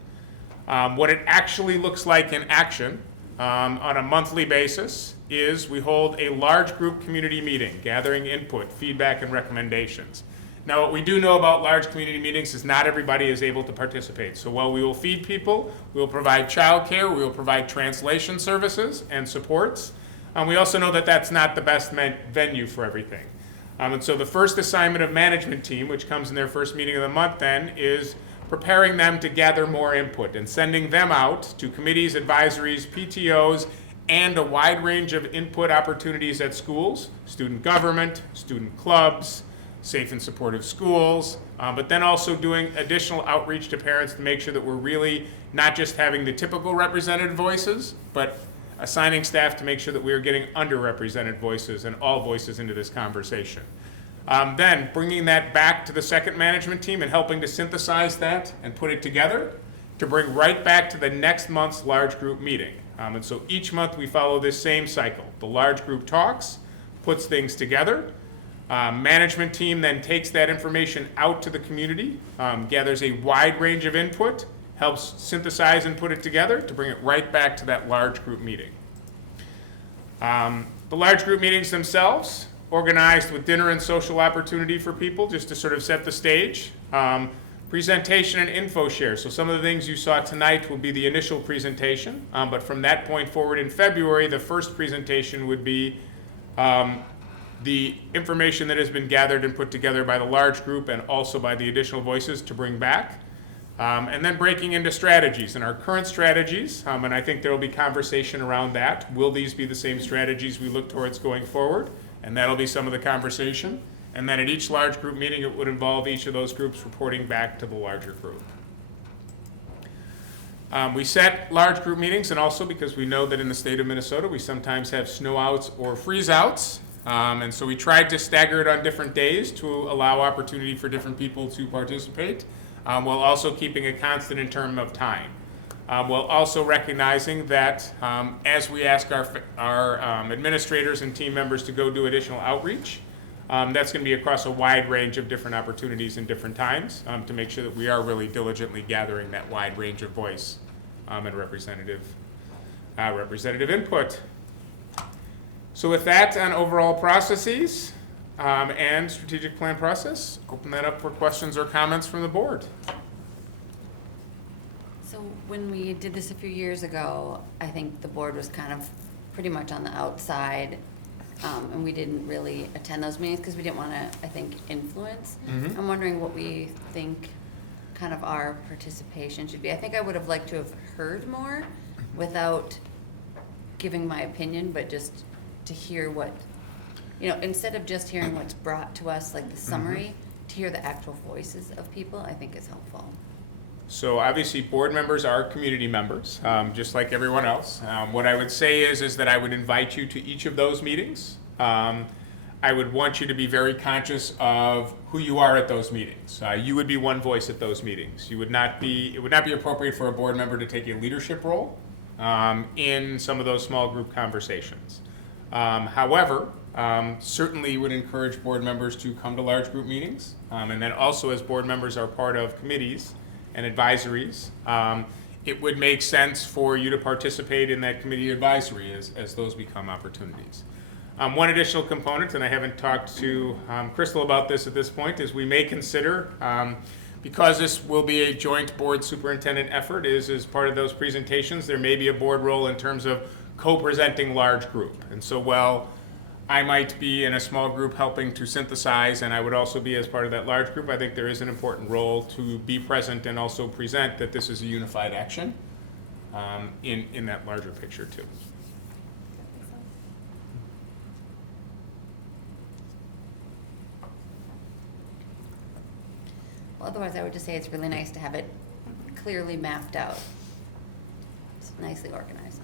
What it actually looks like in action on a monthly basis is we hold a large group community meeting, gathering input, feedback, and recommendations. Now, what we do know about large community meetings is not everybody is able to participate. So while we will feed people, we will provide childcare, we will provide translation services and supports. We also know that that's not the best venue for everything. And so the first assignment of management team, which comes in their first meeting of the month then, is preparing them to gather more input and sending them out to committees, advisories, PTOs, and a wide range of input opportunities at schools, student government, student clubs, safe and supportive schools, but then also doing additional outreach to parents to make sure that we're really not just having the typical represented voices, but assigning staff to make sure that we are getting underrepresented voices and all voices into this conversation. Then bringing that back to the second management team and helping to synthesize that and put it together to bring right back to the next month's large group meeting. And so each month we follow this same cycle. The large group talks, puts things together. Management team then takes that information out to the community, gathers a wide range of input, helps synthesize and put it together to bring it right back to that large group meeting. The large group meetings themselves, organized with dinner and social opportunity for people, just to sort of set the stage. Presentation and info share. So some of the things you saw tonight will be the initial presentation, but from that point forward in February, the first presentation would be the information that has been gathered and put together by the large group and also by the additional voices to bring back. And then breaking into strategies and our current strategies, and I think there will be conversation around that. Will these be the same strategies we look towards going forward? And that'll be some of the conversation. And then at each large group meeting, it would involve each of those groups reporting back to the larger group. We set large group meetings, and also because we know that in the state of Minnesota, we sometimes have snow outs or freeze outs. And so we tried to stagger it on different days to allow opportunity for different people to participate, while also keeping a constant in terms of time. While also recognizing that as we ask our administrators and team members to go do additional outreach, that's going to be across a wide range of different opportunities and different times to make sure that we are really diligently gathering that wide range of voice and representative input. So with that on overall processes and strategic plan process, open that up for questions or comments from the board. So when we did this a few years ago, I think the board was kind of pretty much on the outside, and we didn't really attend those meetings because we didn't want to, I think, influence. Mm-hmm. I'm wondering what we think kind of our participation should be. I think I would have liked to have heard more without giving my opinion, but just to hear what, instead of just hearing what's brought to us, like the summary, to hear the actual voices of people, I think is helpful. So obviously, board members are community members, just like everyone else. What I would say is that I would invite you to each of those meetings. I would want you to be very conscious of who you are at those meetings. You would be one voice at those meetings. It would not be appropriate for a board member to take a leadership role in some of those small group conversations. However, certainly would encourage board members to come to large group meetings. And then also, as board members are part of committees and advisories, it would make sense for you to participate in that committee advisory as those become opportunities. One additional component, and I haven't talked to Crystal about this at this point, is we may consider, because this will be a joint board superintendent effort, is as part of those presentations, there may be a board role in terms of co-presenting large group. And so while I might be in a small group helping to synthesize, and I would also be as part of that large group, I think there is an important role to be present and also present that this is a unified action in that larger picture too. Well, otherwise, I would just say it's really nice to have it clearly mapped out. It's nicely organized.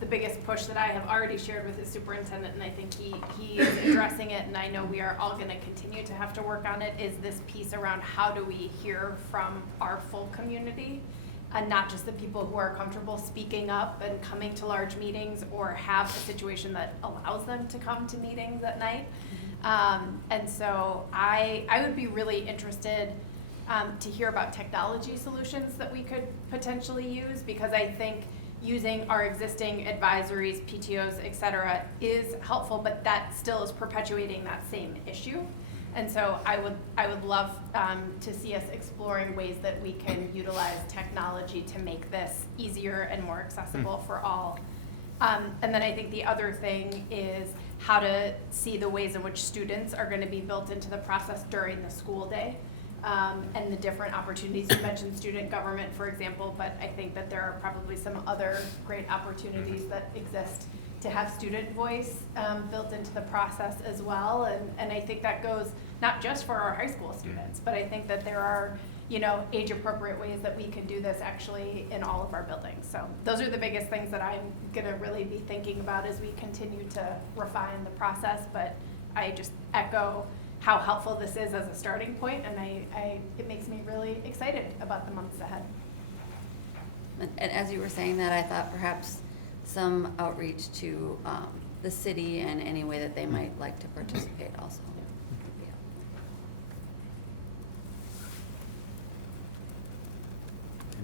The biggest push that I have already shared with the superintendent, and I think he is addressing it, and I know we are all going to continue to have to work on it, is this piece around how do we hear from our full community, and not just the people who are comfortable speaking up and coming to large meetings or have a situation that allows them to come to meetings at night. And so I would be really interested to hear about technology solutions that we could potentially use, because I think using our existing advisories, PTOs, et cetera, is helpful, but that still is perpetuating that same issue. And so I would love to see us exploring ways that we can utilize technology to make this easier and more accessible for all. And then I think the other thing is how to see the ways in which students are going to be built into the process during the school day. And the different opportunities. You mentioned student government, for example, but I think that there are probably some other great opportunities that exist to have student voice built into the process as well. And I think that goes not just for our high school students, but I think that there are, age appropriate ways that we can do this actually in all of our buildings. So those are the biggest things that I'm gonna really be thinking about as we continue to refine the process. But I just echo how helpful this is as a starting point, and it makes me really excited about the months ahead. And as you were saying that, I thought perhaps some outreach to the city and any way that they might like to participate also.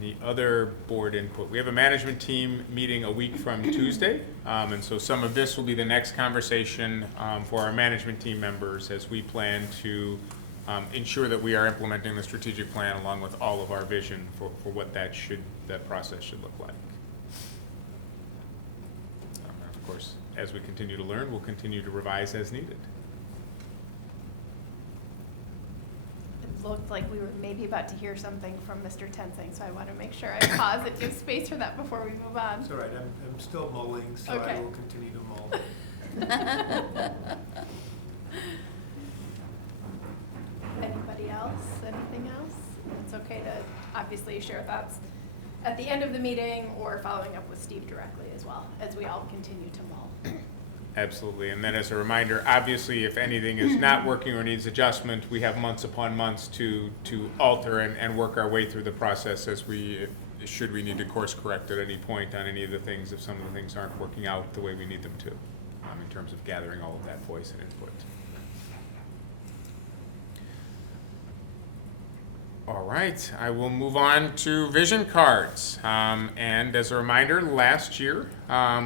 Any other board input? We have a management team meeting a week from Tuesday, and so some of this will be the next conversation for our management team members as we plan to ensure that we are implementing the strategic plan along with all of our vision for what that process should look like. Of course, as we continue to learn, we'll continue to revise as needed. It looked like we were maybe about to hear something from Mr. Tensing, so I want to make sure I pause and give space for that before we move on. It's all right, I'm still mulling, so Okay. I will continue to mull. Anybody else? Anything else? It's okay to obviously share thoughts at the end of the meeting or following up with Steve directly as well, as we all continue to mull. Absolutely, and then as a reminder, obviously, if anything is not working or needs adjustment, we have months upon months to alter and work our way through the process should we need to course correct at any point on any of the things, if some of the things aren't working out the way we need them to, in terms of gathering all of that voice and input. All right, I will move on to vision cards. And as a reminder, last year,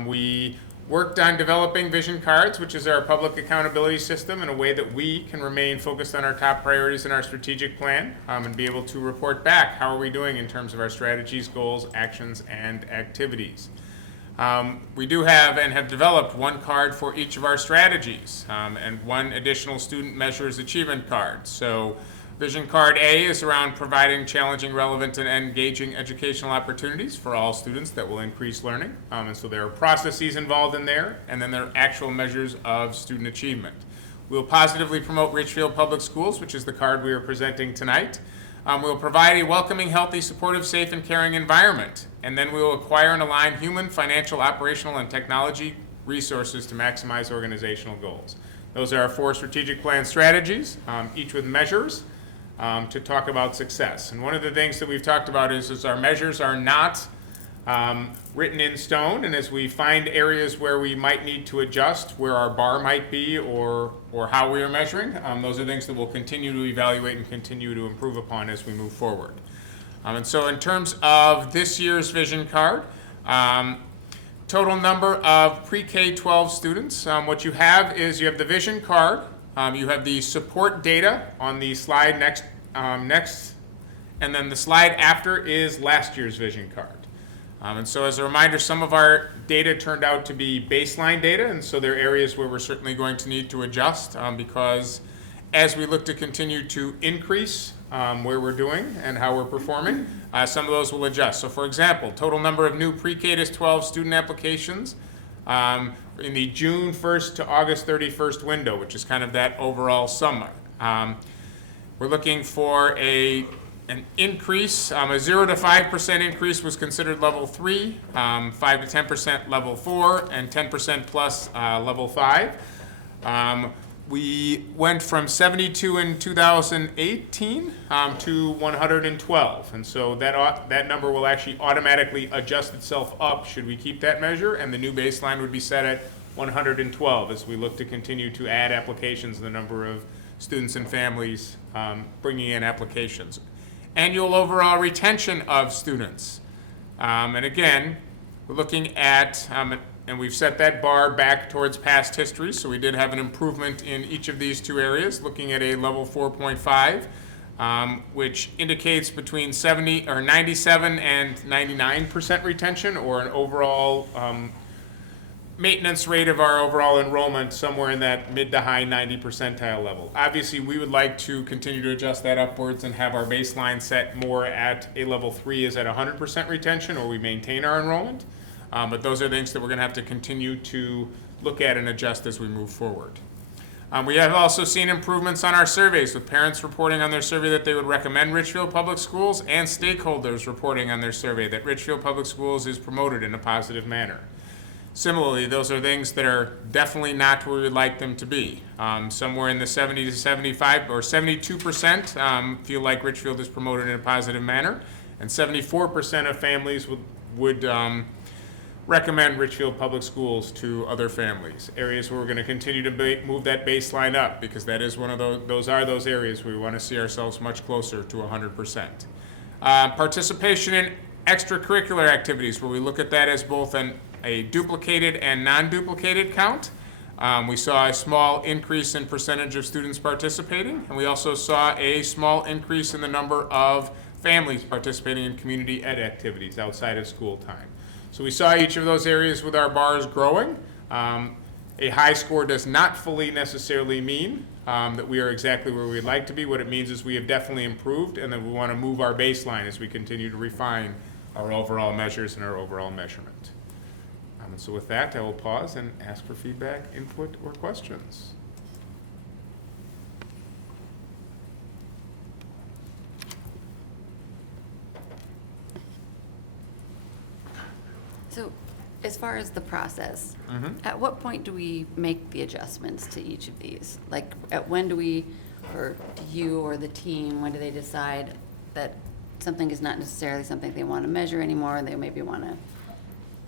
we worked on developing vision cards, which is our public accountability system, in a way that we can remain focused on our top priorities in our strategic plan and be able to report back how are we doing in terms of our strategies, goals, actions, and activities. We do have and have developed one card for each of our strategies and one additional student measures achievement card. So Vision Card A is around providing challenging, relevant, and engaging educational opportunities for all students that will increase learning. And so there are processes involved in there, and then there are actual measures of student achievement. We'll positively promote Richfield Public Schools, which is the card we are presenting tonight. We'll provide a welcoming, healthy, supportive, safe, and caring environment. And then we will acquire and align human, financial, operational, and technology resources to maximize organizational goals. Those are our 4 strategic plan strategies, each with measures to talk about success. And one of the things that we've talked about is our measures are not written in stone, and as we find areas where we might need to adjust, where our bar might be or how we are measuring, those are things that we'll continue to evaluate and continue to improve upon as we move forward. And so in terms of this year's vision card, total number of pre-K-12 students, what you have is you have the vision card, you have the support data on the slide next, and then the slide after is last year's vision card. And so as a reminder, some of our data turned out to be baseline data, and so there are areas where we're certainly going to need to adjust because as we look to continue to increase where we're doing and how we're performing, some of those will adjust. So for example, total number of new pre-K to 12 student applications in the June 1st to August 31st window, which is kind of that overall summer. We're looking for an increase, a 0 to 5% increase was considered level 3, 5 to 10% level 4, and 10% plus level 5. We went from 72 in 2018 to 112, and so that number will actually automatically adjust itself up should we keep that measure, and the new baseline would be set at 112 as we look to continue to add applications, the number of students and families bringing in applications. Annual overall retention of students, and again, we're looking at and we've set that bar back towards past history, so we did have an improvement in each of these 2 areas, looking at a level 4.5, which indicates between 70 or 97 and 99% retention, or an overall maintenance rate of our overall enrollment somewhere in that mid to high 90 percentile level. Obviously, we would like to continue to adjust that upwards and have our baseline set more at a level 3 is at 100% retention, or we maintain our enrollment. But those are things that we're going to have to continue to look at and adjust as we move forward. We have also seen improvements on our surveys, with parents reporting on their survey that they would recommend Richfield Public Schools, and stakeholders reporting on their survey that Richfield Public Schools is promoted in a positive manner. Similarly, those are things that are definitely not where we would like them to be. Somewhere in the 70 to 75 or 72% feel like Richfield is promoted in a positive manner, and 74% of families would recommend Richfield Public Schools to other families. Areas where we're going to continue to move that baseline up, because that is one of those areas where we want to see ourselves much closer to 100%. Participation in extracurricular activities, where we look at that as both a duplicated and non-duplicated count. We saw a small increase in percentage of students participating, and we also saw a small increase in the number of families participating in community ed activities outside of school time. So we saw each of those areas with our bars growing. A high score does not fully necessarily mean that we are exactly where we'd like to be. What it means is we have definitely improved, and that we want to move our baseline as we continue to refine our overall measures and our overall measurement. And so with that, I will pause and ask for feedback, input, or questions. So, as far as the process, at what point do we make the adjustments to each of these? Like, at when do we, or do you or the team, when do they decide that something is not necessarily something they want to measure anymore, and they maybe want to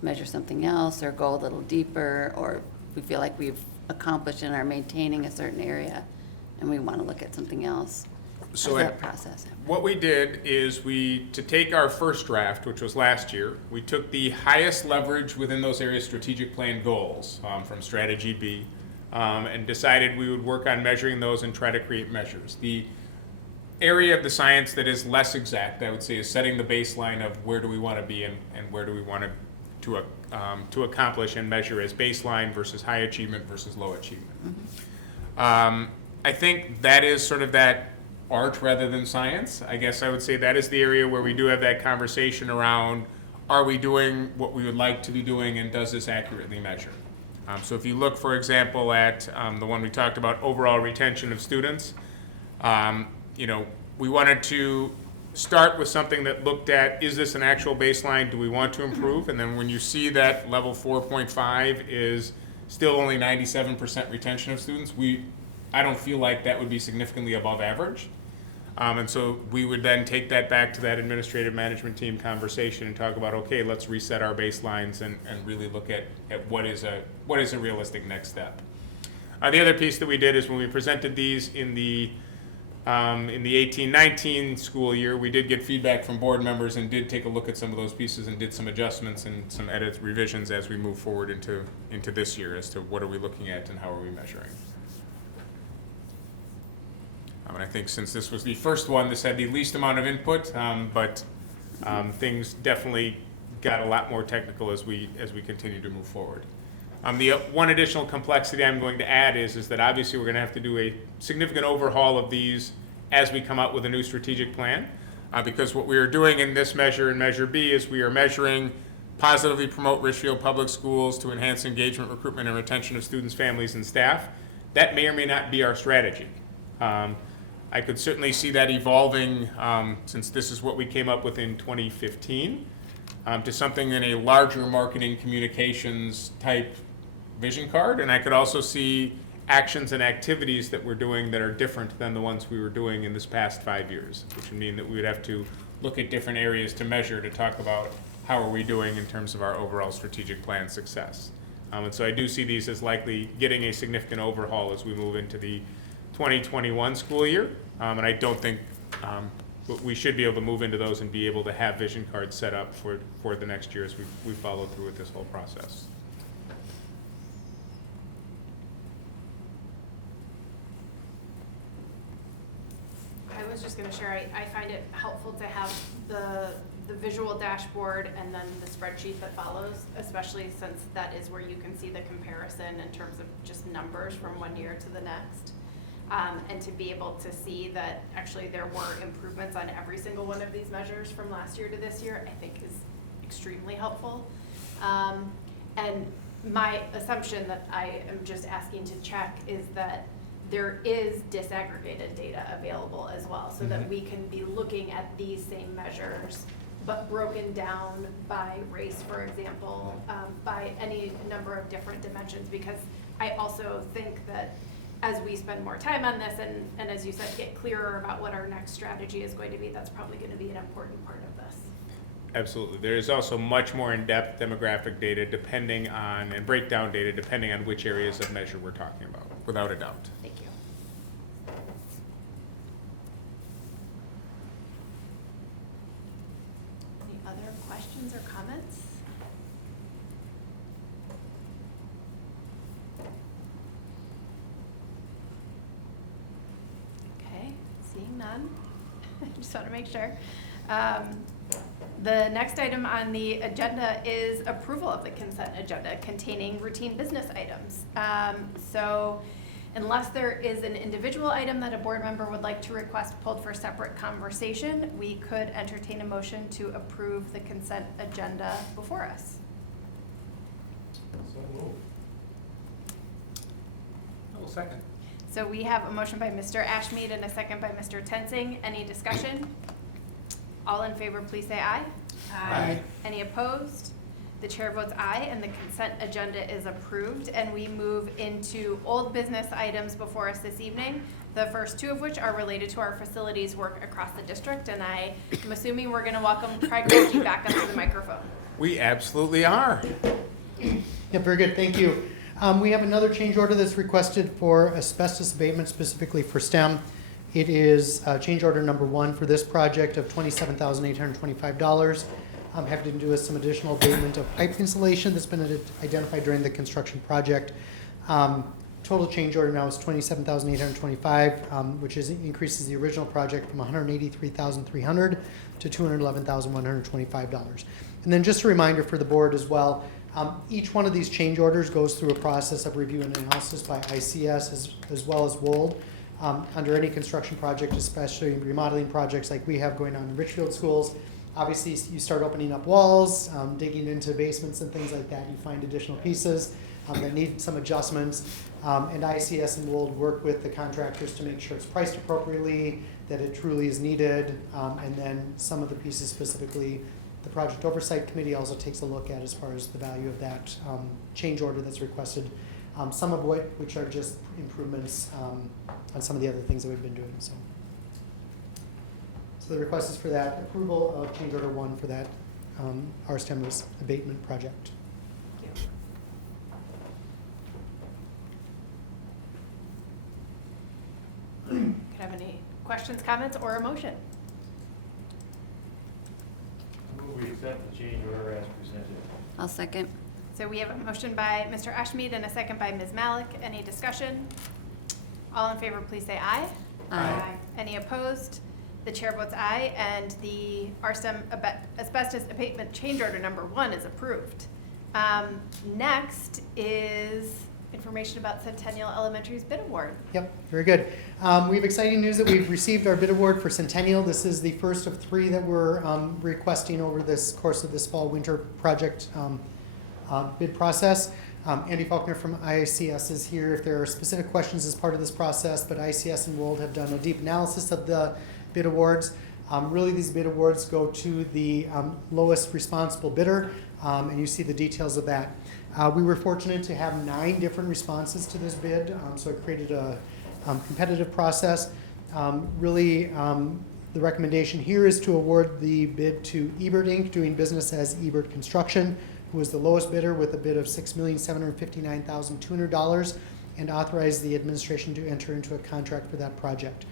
measure something else, or go a little deeper, or we feel like we've accomplished and are maintaining a certain area, and we want to look at something else? So that process. What we did is to take our first draft, which was last year, we took the highest leverage within those areas strategic plan goals from strategy B, and decided we would work on measuring those and try to create measures. The area of the science that is less exact, I would say, is setting the baseline of where do we want to be and where do we want to accomplish and measure as baseline versus high achievement versus low achievement. I think that is sort of that art rather than science. I guess I would say that is the area where we do have that conversation around, are we doing what we would like to be doing, and does this accurately measure? So if you look, for example, at the one we talked about, overall retention of students, we wanted to start with something that looked at, is this an actual baseline? Do we want to improve? And then when you see that level 4.5 is still only 97% retention of students, I don't feel like that would be significantly above average. And so we would then take that back to that administrative management team conversation and talk about, okay, let's reset our baselines and really look at what is a realistic next step. The other piece that we did is when we presented these in the 18-19 school year, we did get feedback from board members and did take a look at some of those pieces and did some adjustments and some edits, revisions as we move forward into this year as to what are we looking at and how are we measuring. And I think since this was the first one, this had the least amount of input, but things definitely got a lot more technical as we continue to move forward. The one additional complexity I'm going to add is that obviously we're going to have to do a significant overhaul of these as we come out with a new strategic plan, because what we are doing in this measure and Measure B is we are measuring positively promote Richfield Public Schools to enhance engagement, recruitment, and retention of students, families, and staff. That may or may not be our strategy. I could certainly see that evolving, since this is what we came up with in 2015, to something in a larger marketing communications type vision card. And I could also see actions and activities that we're doing that are different than the ones we were doing in this past 5 years, which would mean that we would have to look at different areas to measure, to talk about how are we doing in terms of our overall strategic plan success. And so I do see these as likely getting a significant overhaul as we move into the 2021 school year, and I don't think we should be able to move into those and be able to have vision cards set up for the next year as we follow through with this whole process. I was just going to share, I find it helpful to have the visual dashboard and then the spreadsheet that follows, especially since that is where you can see the comparison in terms of just numbers from one year to the next. And to be able to see that actually there were improvements on every single one of these measures from last year to this year, I think is extremely helpful. And my assumption that I am just asking to check is that there is disaggregated data available as well, so that we can be looking at these same measures, but broken down by race, for example, by any number of different dimensions, because I also think that as we spend more time on this and as you said, get clearer about what our next strategy is going to be, that's probably going to be an important part of this. Absolutely. There is also much more in-depth demographic data depending on, and breakdown data depending on which areas of measure we're talking about, without a doubt. Thank you. Any other questions or comments? Okay, seeing none. Just want to make sure. The next item on the agenda is approval of the consent agenda containing routine business items. So unless there is an individual item that a board member would like to request pulled for separate conversation, we could entertain a motion to approve the consent agenda before us. So moved. I will second. So we have a motion by Mr. Ashmead and a second by Mr. Tensing. Any discussion? All in favor, please say aye. Aye. Any opposed? The chair votes aye, and the consent agenda is approved. And we move into old business items before us this evening, the first two of which are related to our facilities work across the district. And I am assuming we're going to welcome Craig Wilkie back up to the microphone. We absolutely are. Yeah, very good, thank you. We have another change order that's requested for asbestos abatement specifically for STEM. It is change order number 1 for this project of $27,825. Having to do with some additional abatement of pipe insulation that's been identified during the construction project. Total change order now is $27,825, which increases the original project from $183,300 to $211,125. And then just a reminder for the board as well, each one of these change orders goes through a process of review and analysis by ICS as well as WOLD. under any construction project, especially remodeling projects like we have going on in Richfield schools. Obviously, you start opening up walls, digging into basements and things like that. You find additional pieces that need some adjustments. And ICS and WOLD work with the contractors to make sure it's priced appropriately, that it truly is needed. And then some of the pieces specifically, the Project Oversight Committee also takes a look at as far as the value of that change order that's requested. Some of which are just improvements on some of the other things that we've been doing. So the request is for that approval of change order 1 for that Arstem's abatement project. Thank you. Could I have any questions, comments, or a motion? Move we accept the change order as presented. I'll second. So we have a motion by Mr. Ashmead and a second by Ms. Malik. Any discussion? All in favor, please say aye. Aye. Any opposed? The chair votes aye, and the Arstem asbestos abatement change order number 1 is approved. Next is information about Centennial Elementary's bid award. Yep, very good. We have exciting news that we've received our bid award for Centennial. This is the first of 3 that we're requesting over this course of this fall-winter project bid process. Andy Faulkner from ICS is here if there are specific questions as part of this process, but ICS and WOLD have done a deep analysis of the bid awards. Really, these bid awards go to the lowest responsible bidder, and you see the details of that. We were fortunate to have 9 different responses to this bid, so it created a competitive process. Really, the recommendation here is to award the bid to Ebert Inc., doing business as Ebert Construction, who was the lowest bidder with a bid of $6,759,200, and authorize the administration to enter into a contract for that project.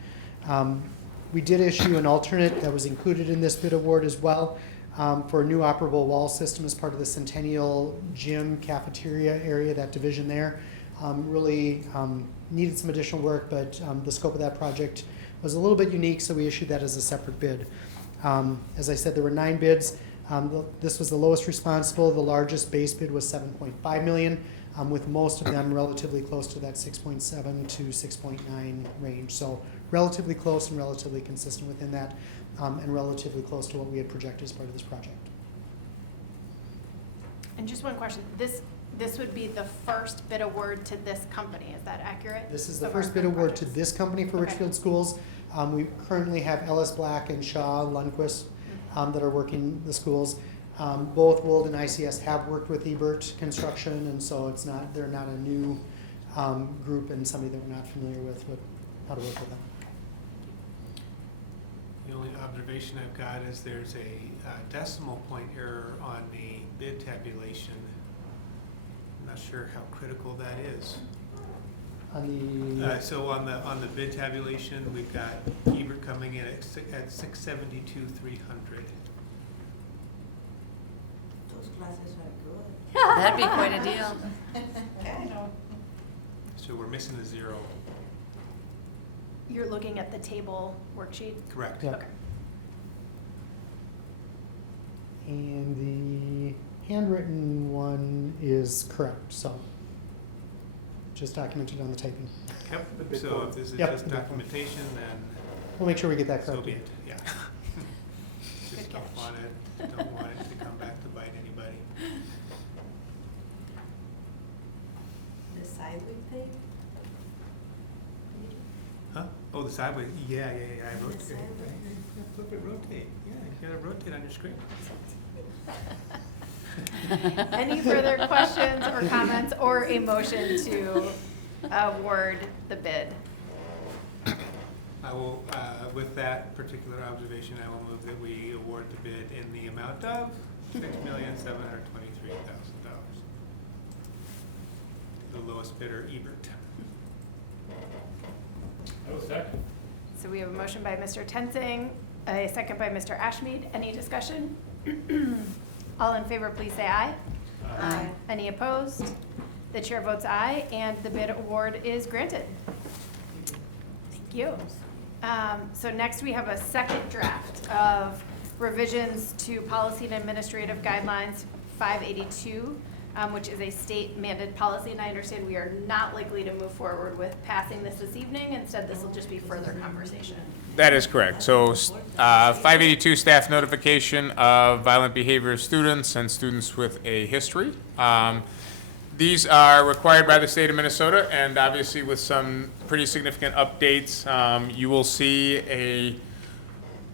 We did issue an alternate that was included in this bid award as well for a new operable wall system as part of the Centennial Gym cafeteria area, that division there. Really needed some additional work, but the scope of that project was a little bit unique, so we issued that as a separate bid. As I said, there were 9 bids. This was the lowest responsible. The largest base bid was $7.5 million, with most of them relatively close to that 6.7 to 6.9 range. So relatively close and relatively consistent within that, and relatively close to what we had projected as part of this project. And just one question, this would be the first bid award to this company, is that accurate? This is the Of our first bid current award to projects? this company for Okay. Richfield Schools. We currently have Ellis Black and Shaw Lundquist that are working the schools. Both WOLD and ICS have worked with Ebert Construction, and so they're not a new group and somebody that we're not familiar with how to work with them. The only observation I've got is there's a decimal point error on the bid tabulation. I'm not sure how critical that is. On the So on the bid tabulation, we've got Ebert coming in at 672,300. Those classes are good. That'd be quite a deal. So we're missing a 0. You're looking at the table worksheet? Correct. Yeah. Okay. And the handwritten one is correct, so just documented on the typing. Yep. So if this is Yep. just documentation, then We'll make sure we get that so correct. be it. Yeah. Good Just don't catch. want it to come back to bite anybody. The side we pay? Huh? Oh, the sideways. Yeah. I wrote. The sideways. Flip it, rotate. Yeah, you gotta rotate on your screen. Any further questions or comments or a motion to award the bid? I will, with that particular observation, I will move that we award the bid in the amount of $6,723,000. The lowest bidder, Ebert. I will second. So we have a motion by Mr. Tensing, a second by Mr. Ashmead. Any discussion? All in favor, please say aye. Aye. Any opposed? The chair votes aye, and the bid award is granted. Thank you. So next we have a second draft of revisions to Policy and Administrative Guidelines 582. which is a state mandated policy, and I understand we are not likely to move forward with passing this evening. Instead, this will just be further conversation. That is correct. So 582, staff notification of violent behavior of students and students with a history. These are required by the state of Minnesota, and obviously with some pretty significant updates. You will see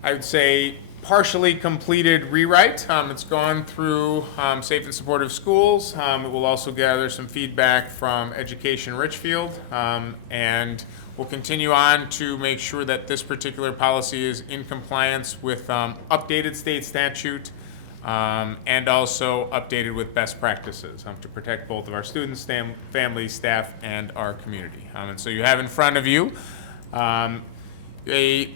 I would say, partially completed rewrite. It's gone through Safe and Supportive Schools. It will also gather some feedback from Education Richfield, and we'll continue on to make sure that this particular policy is in compliance with updated state statute and also updated with best practices to protect both of our students, families, staff, and our community. And so you have in front of you a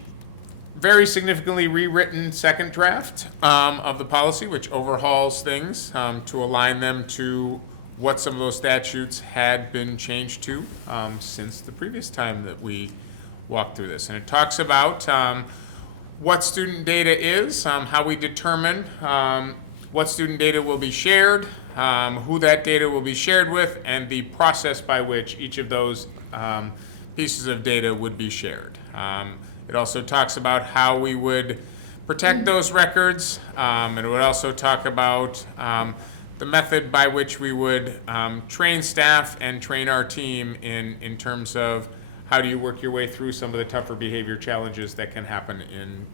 very significantly rewritten second draft of the policy, which overhauls things to align them to what some of those statutes had been changed to since the previous time that we walked through this. And it talks about what student data is, how we determine what student data will be shared, who that data will be shared with, and the process by which each of those pieces of data would be shared. It also talks about how we would protect those records, and it would also talk about the method by which we would train staff and train our team in terms of how do you work your way through some of the tougher behavior challenges that can happen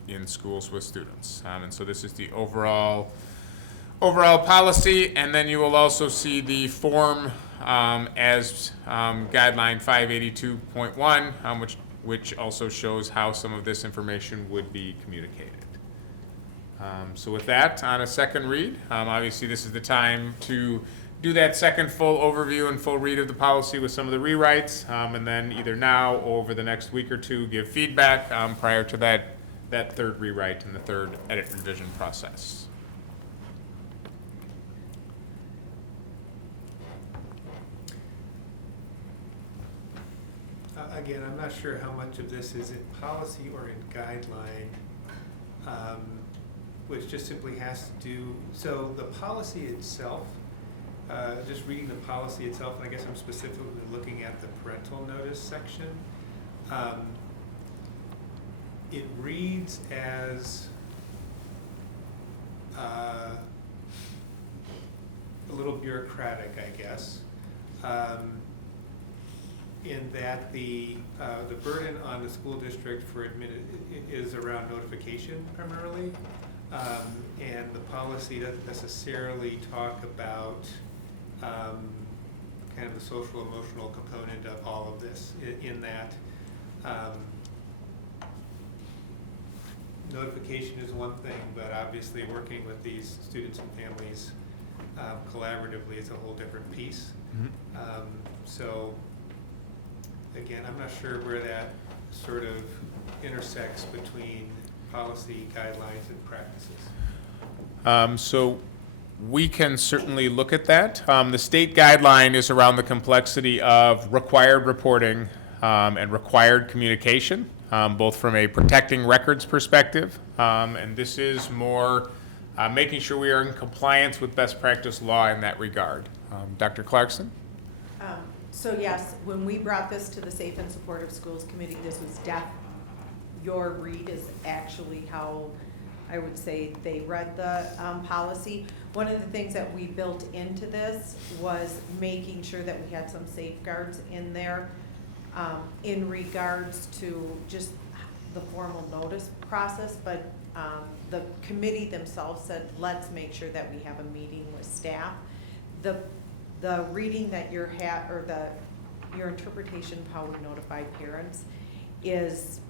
in schools with students. And so this is the overall policy, and then you will also see the form as guideline 582.1, which also shows how some of this information would be communicated. So with that, on a second read, obviously this is the time to do that second full overview and full read of the policy with some of the rewrites, and then either now or over the next week or two give feedback prior to that third rewrite and the third edit revision process. Again, I'm not sure how much of this is in policy or in guideline, which just simply has to do, so the policy itself, just reading the policy itself, and I guess I'm specifically looking at the parental notice section. It reads as a little bureaucratic, I guess. In that the burden on the school district for is around notification primarily, and the policy doesn't necessarily talk about kind of the social emotional component of all of this. In that notification is one thing, but obviously working with these students and families collaboratively is a whole different piece. Mm-hmm. So. Again, I'm not sure where that sort of intersects between policy, guidelines, and practices. So we can certainly look at that. The state guideline is around the complexity of required reporting and required communication, both from a protecting records perspective, and this is more making sure we are in compliance with best practice law in that regard. Dr. Clarkson? So yes, when we brought this to the Safe and Supportive Schools Committee, this was your read is actually how I would say they read the policy. One of the things that we built into this was making sure that we had some safeguards in there in regards to just the formal notice process, but the committee themselves said, let's make sure that we have a meeting with staff. The reading that your interpretation of how we notify parents is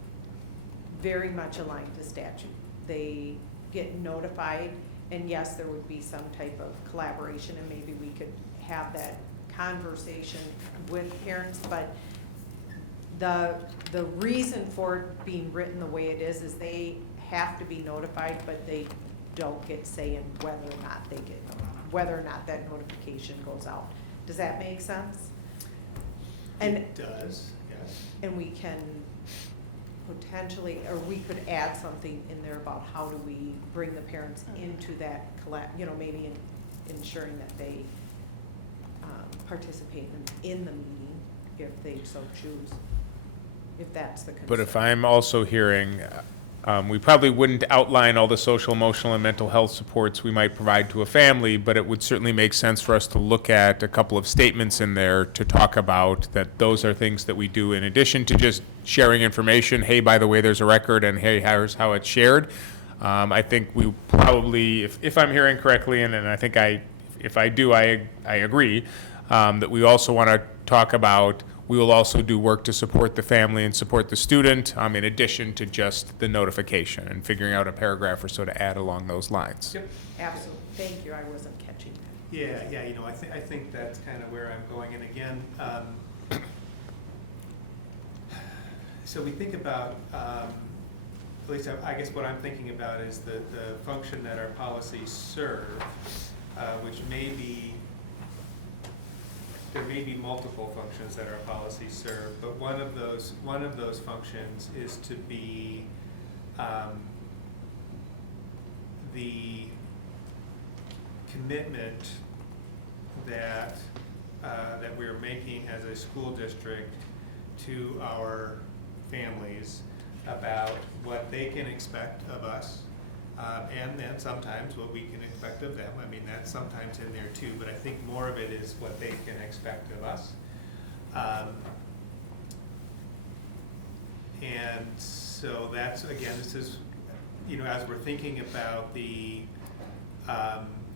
very much aligned to statute. They get notified, and yes, there would be some type of collaboration, and maybe we could have that conversation with parents, but the reason for it being written the way it is they have to be notified, but they don't get say in whether or not that notification goes out. Does that make sense? And it does, yes. And we can potentially, or we could add something in there about how do we bring the parents into that maybe ensuring that they participate in the meeting if they so choose, if that's the concern. But if I'm also hearing, we probably wouldn't outline all the social, emotional, and mental health supports we might provide to a family, but it would certainly make sense for us to look at a couple of statements in there to talk about that those are things that we do in addition to just sharing information. Hey, by the way, there's a record, and hey, here's how it's shared. I think we probably, if I'm hearing correctly, and I think if I do, I agree, that we also want to talk about, we will also do work to support the family and support the student, in addition to just the notification, and figuring out a paragraph or so to add along those lines. Yep. Absolutely, thank you, I wasn't catching that. Yeah, you know, I think that's kind of where I'm going, and again, so we think about, at least I guess what I'm thinking about is the function that our policies serve, which may be, there may be multiple functions that our policies serve, but one of those functions is to be the commitment that that we're making as a school district to our families about what they can expect of us, and then sometimes what we can expect of them. I mean, that's sometimes in there too, but I think more of it is what they can expect of us. And so that's, again, this is, you know, as we're thinking about the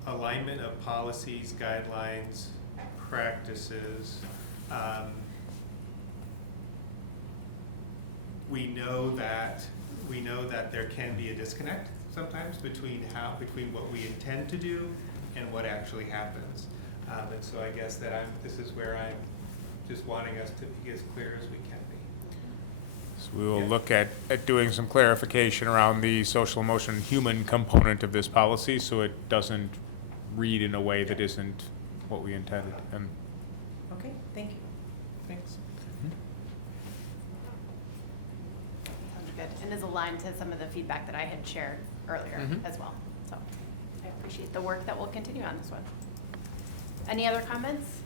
alignment of policies, guidelines, practices, we know that there can be a disconnect sometimes between what we intend to do and what actually happens. And so I guess that this is where I'm just wanting us to be as clear as we can be. So we will look at doing some clarification around the social, emotion, human component of this policy, so it doesn't read in a way that isn't what we intended. And Okay, thank you. Thanks. Sounds good, and is aligned to some of the feedback that I had shared earlier Mhm. as well. So I appreciate the work that will continue on this one. Any other comments?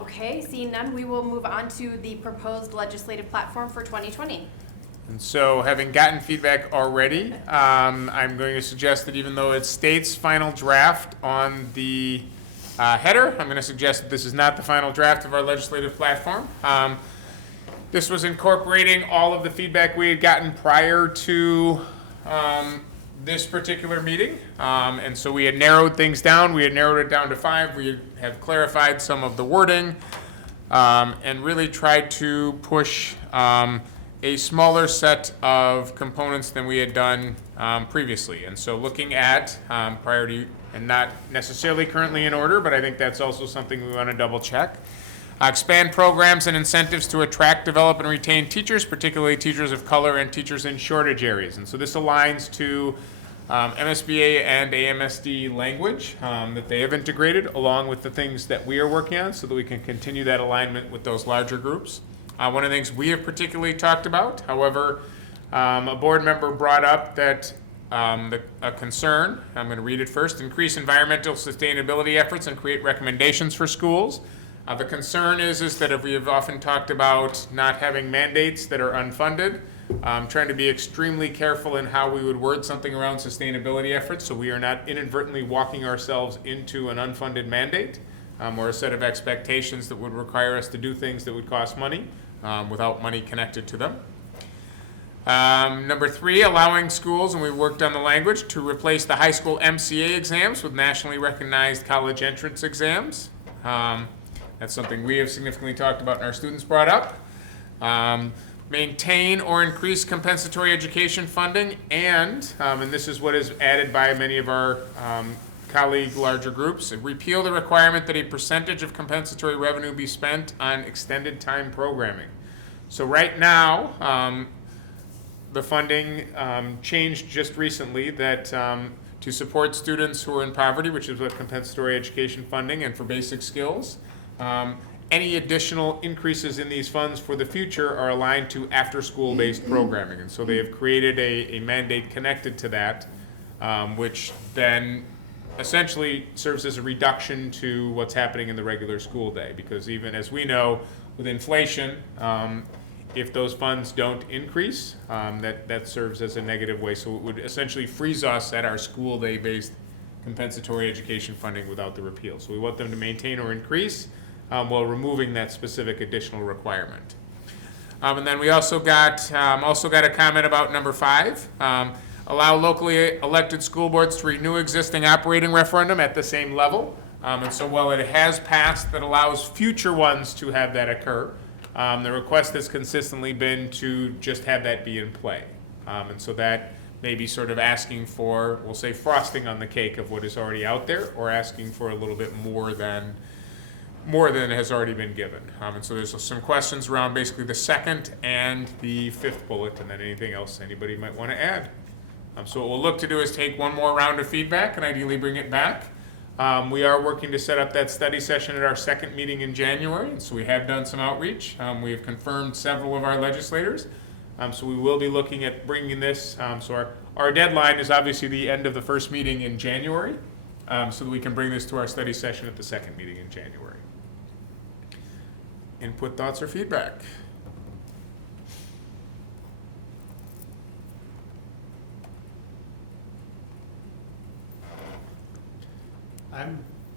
Okay, seeing none, we will move on to the proposed legislative platform for 2020. And so, having gotten feedback already, I'm going to suggest that even though it states final draft on the header, I'm going to suggest that this is not the final draft of our legislative platform. This was incorporating all of the feedback we had gotten prior to this particular meeting. And so we had narrowed things down. We had narrowed it down to 5. We have clarified some of the wording and really tried to push a smaller set of components than we had done previously. And so looking at priority, and not necessarily currently in order, but I think that's also something we want to double check. Expand programs and incentives to attract, develop, and retain teachers, particularly teachers of color and teachers in shortage areas. And so this aligns to MSBA and AMSD language that they have integrated, along with the things that we are working on, so that we can continue that alignment with those larger groups. One of the things we have particularly talked about, however, a board member brought up that a concern, I'm going to read it first, increase environmental sustainability efforts and create recommendations for schools. The concern is that if we have often talked about not having mandates that are unfunded, trying to be extremely careful in how we would word something around sustainability efforts, so we are not inadvertently walking ourselves into an unfunded mandate or a set of expectations that would require us to do things that would cost money without money connected to them. Number 3, allowing schools, and we worked on the language, to replace the high school MCA exams with nationally recognized college entrance exams. That's something we have significantly talked about and our students brought up. Maintain or increase compensatory education funding, and this is what is added by many of our colleague larger groups, repeal the requirement that a percentage of compensatory revenue be spent on extended time programming. So right now, the funding changed just recently that to support students who are in poverty, which is what compensatory education funding and for basic skills, any additional increases in these funds for the future are aligned to after-school-based programming. And so they have created a mandate connected to that, which then essentially serves as a reduction to what's happening in the regular school day, because even as we know, with inflation, if those funds don't increase, that serves as a negative way. So it would essentially freeze us at our school day-based compensatory education funding without the repeal. So we want them to maintain or increase while removing that specific additional requirement. And then we also got a comment about number 5. Allow locally elected school boards to renew existing operating referendum at the same level. And so while it has passed, that allows future ones to have that occur. The request has consistently been to just have that be in play. And so that may be sort of asking for, we'll say, frosting on the cake of what is already out there, or asking for a little bit more than has already been given. And so there's some questions around basically the 2nd and the 5th bullet, and then anything else anybody might want to add. So what we'll look to do is take one more round of feedback and ideally bring it back. We are working to set up that study session at our 2nd meeting in January, and so we have done some outreach. We have confirmed several of our legislators, so we will be looking at bringing this. So our deadline is obviously the end of the 1st meeting in January, so that we can bring this to our study session at the 2nd meeting in January. Input, thoughts, or feedback?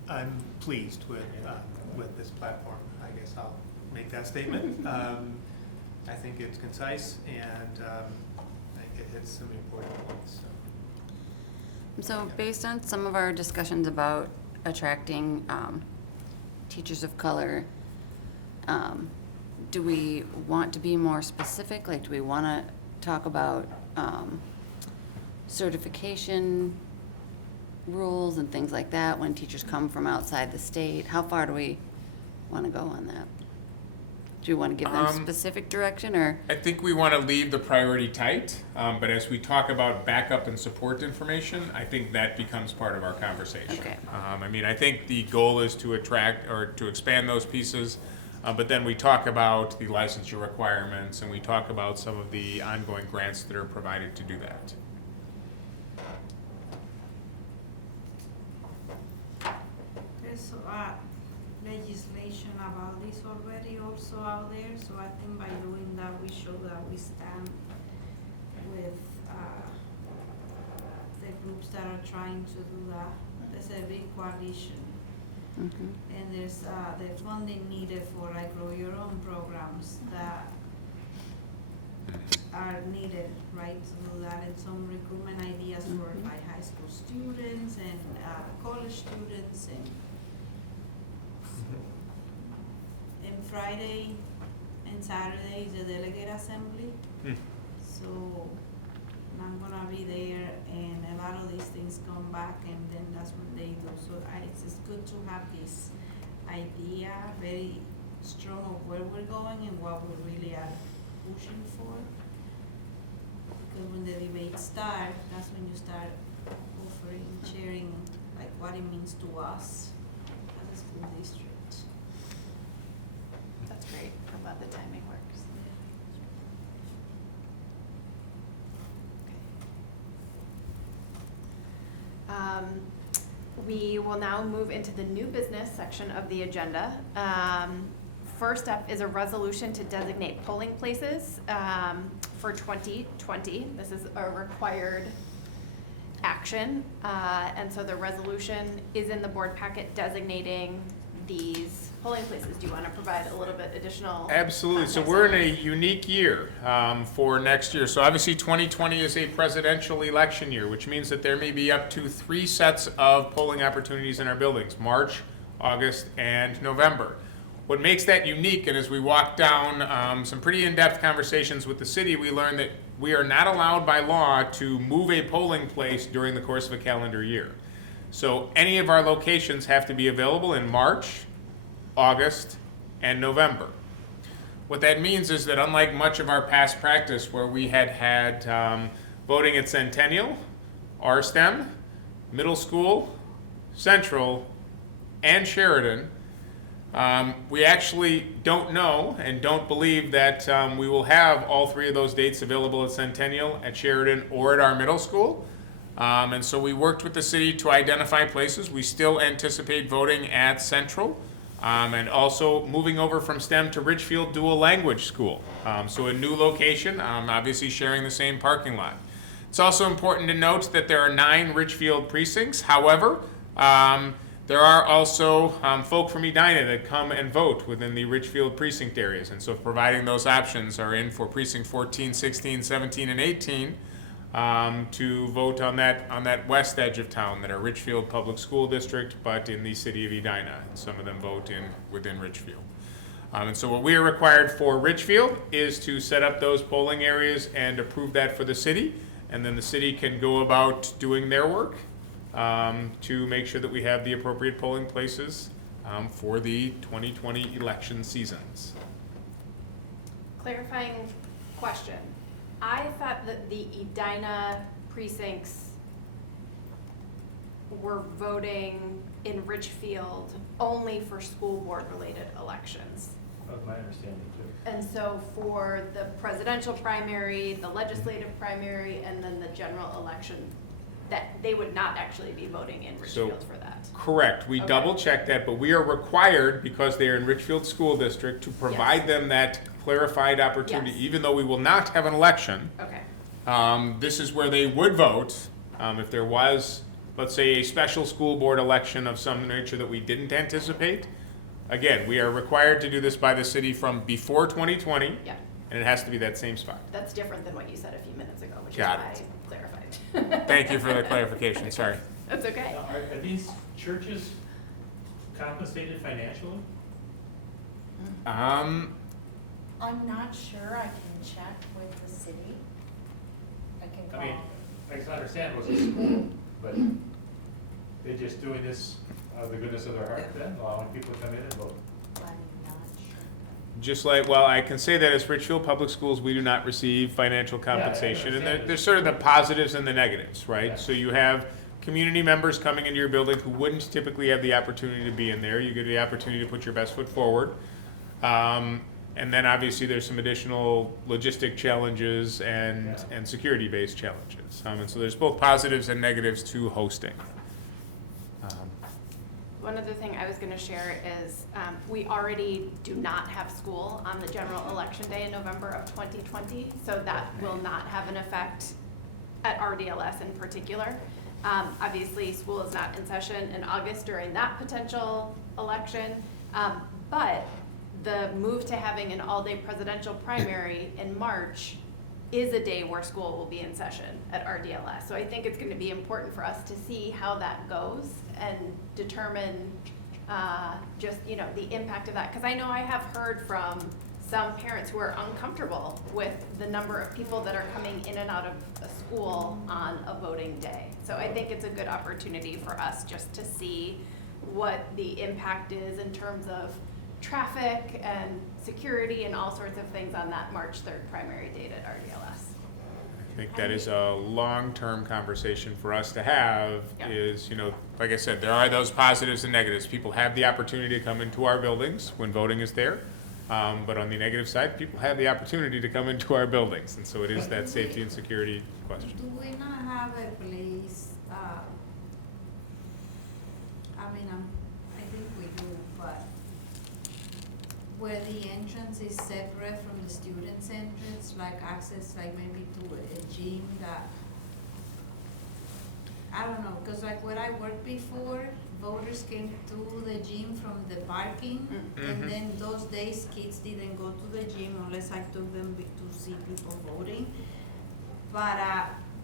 I'm pleased with this platform. I guess I'll make that statement. I think it's concise, and I think it hits some important points. So based on some of our discussions about attracting teachers of color, do we want to be more specific? Like, do we want to talk about certification rules and things like that when teachers come from outside the state? How far do we want to go on that? Do you want to give them specific direction, or? I think we want to leave the priority tight, but as we talk about backup and support information, I think that becomes part of our conversation. Okay. I mean, I think the goal is to attract or to expand those pieces, but then we talk about the licensure requirements, and we talk about some of the ongoing grants that are provided to do that. There's legislation about this already also out there, so I think by doing that, we show that we stand with the groups that are trying to do that. There's a big coalition, and there's the funding needed for like grow your own programs that are needed, right, to do that, and some recruitment ideas for like high school students and college students, and Friday and Saturday is the delegate assembly. So I'm gonna be there, and a lot of these things come back, and then that's when they do. So it's just good to have this idea very strong of where we're going and what we really are pushing for. Because when the debates start, that's when you start offering, sharing like what it means to us as a school district. That's great. I'm glad the timing works. We will now move into the new business section of the agenda. First up is a resolution to designate polling places for 2020. This is a required action. And so the resolution is in the board packet designating these polling places. Do you want to provide a little bit additional? Absolutely. So context we're on in a this? unique year for next year. So obviously 2020 is a presidential election year, which means that there may be up to 3 sets of polling opportunities in our buildings: March, August, and November. What makes that unique, and as we walk down some pretty in-depth conversations with the city, we learned that we are not allowed by law to move a polling place during the course of a calendar year. So any of our locations have to be available in March, August, and November. What that means is that unlike much of our past practice where we had voting at Centennial, RSTEM, Middle School, Central, and Sheridan, we actually don't know and don't believe that we will have all 3 of those dates available at Centennial, at Sheridan, or at our middle school. And so we worked with the city to identify places. We still anticipate voting at Central, and also moving over from STEM to Richfield Dual Language School. So a new location, obviously sharing the same parking lot. It's also important to note that there are 9 Richfield precincts. However, there are also folk from Edina that come and vote within the Richfield precinct areas. And so providing those options are in for precinct 14, 16, 17, and 18 to vote on that west edge of town that are Richfield Public School District, but in the city of Edina. And some of them vote within Richfield. And so what we are required for Richfield is to set up those polling areas and approve that for the city. And then the city can go about doing their work to make sure that we have the appropriate polling places for the 2020 election seasons. Clarifying question. I thought that the Edina precincts were voting in Richfield only for school board related elections. That was my understanding too. And so for the presidential primary, the legislative primary, and then the general election, that they would not actually be voting in Richfield for that. Correct. We Okay. double checked that, but we are required, because they are in Richfield School District, to provide Yes. them that clarified opportunity. Yes. Even though we will not have an election, Okay. this is where they would vote if there was, let's say, a special school board election of some nature that we didn't anticipate. Again, we are required to do this by the city from before 2020, Yeah, and it has to be that same spot. that's different than what you said a few minutes ago, which Got is it. why I clarified. Thank you for the clarification, sorry. That's okay. Now, are these churches compensated financially? I'm not sure, I can check with the city. I can I mean, call. I can understand it was a school, but they're just doing this out of the goodness of their heart then, allowing people to come in and vote. I'm not sure. Just like, well, I can say that as Richfield Public Schools, we do not receive financial I compensation. And understand. there's sort of the positives and the negatives, right? Yeah. So you have community members coming into your building who wouldn't typically have the opportunity to be in there. You get the opportunity to put your best foot forward. And then obviously there's some additional logistic challenges and security-based challenges. And so there's both positives and negatives to hosting. One other thing I was gonna share is, we already do not have school on the general election day in November of 2020, so that will not have an effect at RDLS in particular. Obviously, school is not in session in August during that potential election, but the move to having an all-day presidential primary in March is a day where school will be in session at RDLS. So I think it's gonna be important for us to see how that goes and determine just, the impact of that. Because I know I have heard from some parents who are uncomfortable with the number of people that are coming in and out of a school on a voting day. So I think it's a good opportunity for us just to see what the impact is in terms of traffic and security and all sorts of things on that March 3rd primary date at RDLS. I think that is a long-term conversation for us to have Yeah. is, like I said, there are those positives and negatives. People have the opportunity to come into our buildings when voting is there. But on the negative side, people have the opportunity to come into our buildings. And so it is that safety and security question. Do we not have a place, I think we do, but where the entrance is separate from the students' entrance, like access, like maybe to a gym that, I don't know, cause like where I worked before, voters came to the gym from the parking, and then those days kids didn't go to the gym unless I took them to see people voting. But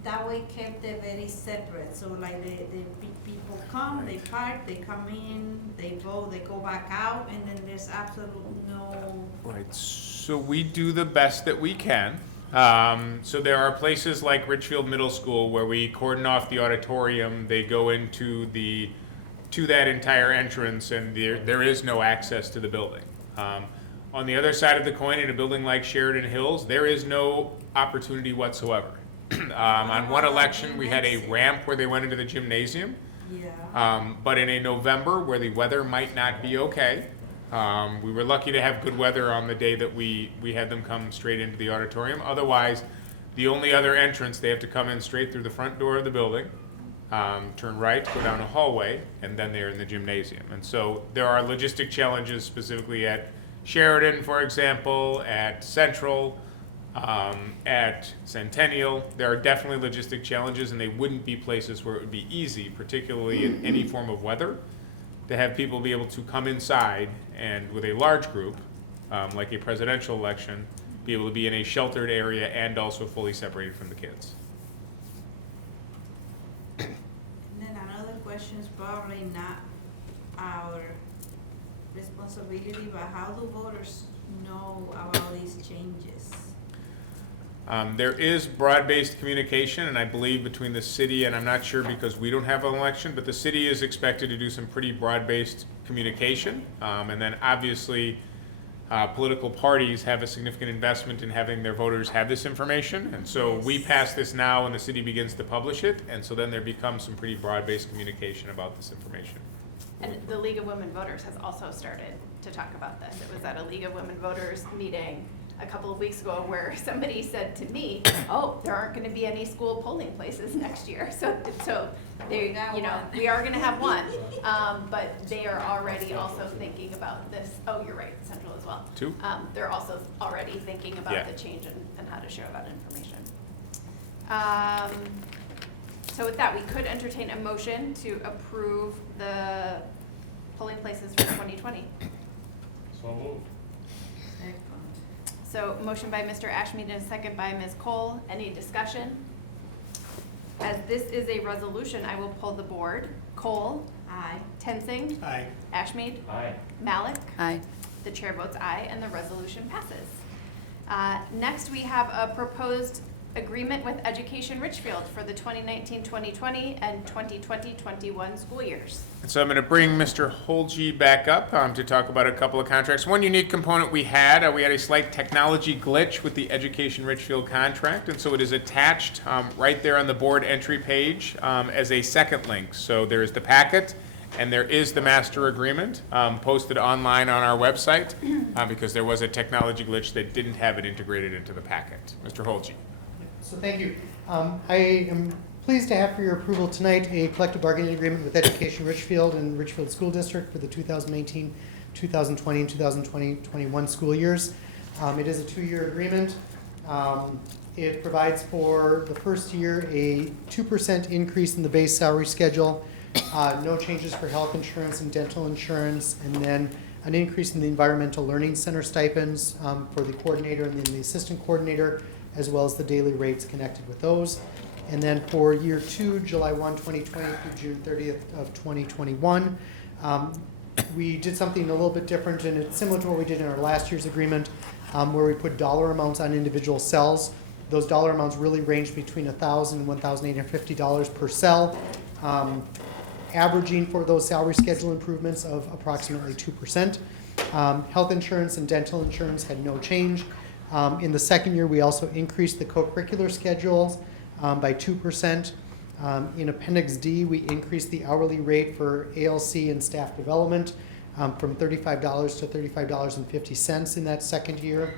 that way kept it very separate, so like the people come, they park, they come in, they vote, they go back out, and then there's absolutely no. Right, so we do the best that we can. So there are places like Richfield Middle School where we cordon off the auditorium, they go into to that entire entrance, and there is no access to the building. On the other side of the coin, in a building like Sheridan Hills, there is no opportunity whatsoever. On one election, we had a ramp where they went into the gymnasium. Yeah. But in a November where the weather might not be okay, we were lucky to have good weather on the day that we had them come straight into the auditorium. Otherwise, the only other entrance, they have to come in straight through the front door of the building. turn right, go down a hallway, and then they're in the gymnasium. And so there are logistic challenges specifically at Sheridan, for example, at Central, at Centennial. There are definitely logistic challenges, and they wouldn't be places where it would be easy, particularly in any form of weather, to have people be able to come inside and with a large group, like a presidential election, be able to be in a sheltered area and also fully separated from the kids. And then another question is probably not our responsibility, but how do voters know about these changes? There is broad-based communication, and I believe between the city, and I'm not sure because we don't have an election, but the city is expected to do some pretty broad-based communication. And then obviously, political parties have a significant investment in having their voters have this information. And so we pass this now and the city begins to publish it. And so then there becomes some pretty broad-based communication about this information. And the League of Women Voters has also started to talk about this. It was at a League of Women Voters meeting a couple of weeks ago where somebody said to me, oh, there aren't gonna be any school polling places next year. So they, you know, we are gonna have one. But they are already also thinking about this. Oh, you're right, Central as well. Two? They're also already thinking about Yeah. the change and how to share that information. So with that, we could entertain a motion to approve the polling places for 2020. So moved. So motion by Mr. Ashmead and a second by Ms. Cole. Any discussion? As this is a resolution, I will pull the board. Cole? Aye. Tenzing? Aye. Ashmead? Aye. Malik? Aye. The chair votes aye, and the resolution passes. Next, we have a proposed agreement with Education Richfield for the 2019-2020 and 2020-21 school years. And so I'm going to bring Mr. Holge back up to talk about a couple of contracts. One unique component we had a slight technology glitch with the Education Richfield contract, and so it is attached right there on the board entry page as a second link. So there is the packet, and there is the master agreement posted online on our website because there was a technology glitch that didn't have it integrated into the packet. Mr. Holge. So thank you. I am pleased to have for your approval tonight a collective bargaining agreement with Education Richfield and Richfield School District for the 2019, 2020, and 2020-21 school years. It is a 2-year agreement. It provides for the first year a 2% increase in the base salary schedule, no changes for health insurance and dental insurance, and then an increase in the environmental learning center stipends for the coordinator and then the assistant coordinator, as well as the daily rates connected with those. And then for year 2, July 1, 2020 through June 30th of 2021, we did something a little bit different, and it's similar to what we did in our last year's agreement, where we put dollar amounts on individual cells. Those dollar amounts really range between $1,000 and $1,850 per cell, averaging for those salary schedule improvements of approximately 2%. Health insurance and dental insurance had no change. In the second year, we also increased the co-curricular schedules by 2%. In Appendix D, we increased the hourly rate for ALC and staff development from $35 to $35.50 in that second year,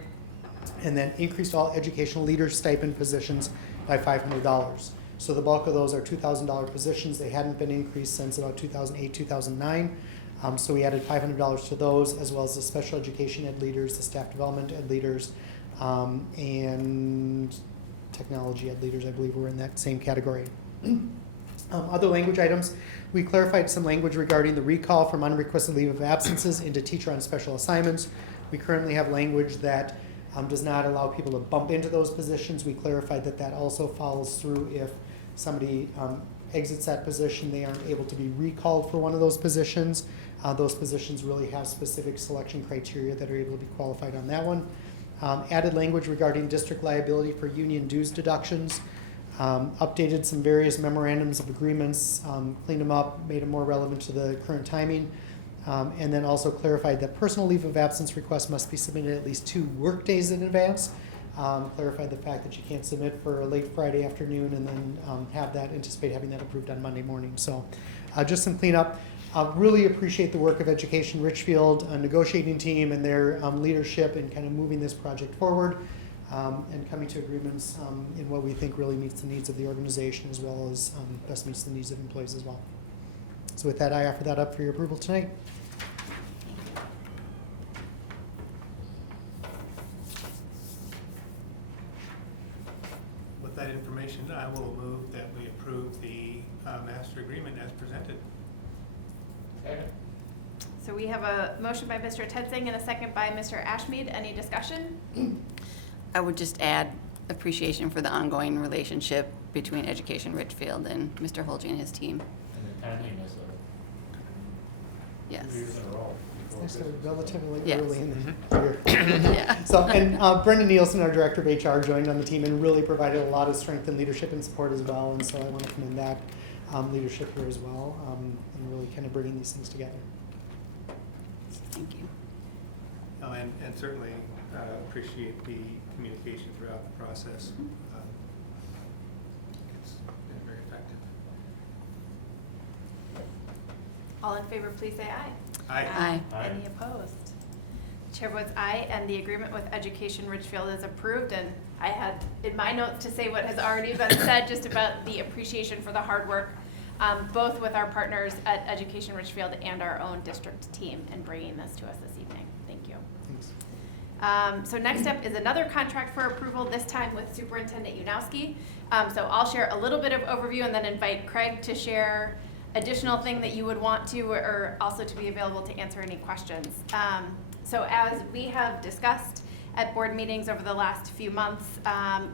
and then increased all educational leader stipend positions by $500. So the bulk of those are $2,000 positions. They hadn't been increased since about 2008, 2009. So we added $500 to those, as well as the special education ed leaders, the staff development ed leaders, and technology ed leaders, I believe, were in that same category. Other language items, we clarified some language regarding the recall from unrequested leave of absences into teacher on special assignments. We currently have language that does not allow people to bump into those positions. We clarified that that also follows through if somebody exits that position, they aren't able to be recalled for one of those positions. Those positions really have specific selection criteria that are able to be qualified on that one. Added language regarding district liability for union dues deductions, updated some various memorandums of agreements, cleaned them up, made them more relevant to the current timing, and then also clarified that personal leave of absence requests must be submitted at least 2 work days in advance. Clarified the fact that you can't submit for a late Friday afternoon and then anticipate having that approved on Monday morning. So just some cleanup. Really appreciate the work of Education Richfield, a negotiating team, and their leadership in kind of moving this project forward. and coming to agreements in what we think really meets the needs of the organization as well as best meets the needs of employees as well. So with that, I offer that up for your approval tonight. With that information, I will move that we approve the master agreement as presented. Second. So we have a motion by Mr. Tenzing and a second by Mr. Ashmead. Any discussion? I would just add appreciation for the ongoing relationship between Education Richfield and Mr. Holge and his team. And the timeliness of Yes. 2 years in a row. It's nice to be relatively Yes. early in the year. Yeah. So, and Brendan Nielsen, our director of HR, joined on the team and really provided a lot of strength and leadership and support as well. And so I want to commend that leadership here as well, and really kind of bringing these things together. Thank you. Oh, and certainly appreciate the communication throughout the process. It's been very effective. All in favor, please say aye. Aye. Aye. Any opposed? Chair votes aye, and the agreement with Education Richfield is approved. And I had in my notes to say what has already been said, just about the appreciation for the hard work, both with our partners at Education Richfield and our own district team in bringing this to us this evening. Thank you. Thanks. So next up is another contract for approval, this time with Superintendent Unowski. So I'll share a little bit of overview and then invite Craig to share additional thing that you would want to, or also to be available to answer any questions. So as we have discussed at board meetings over the last few months,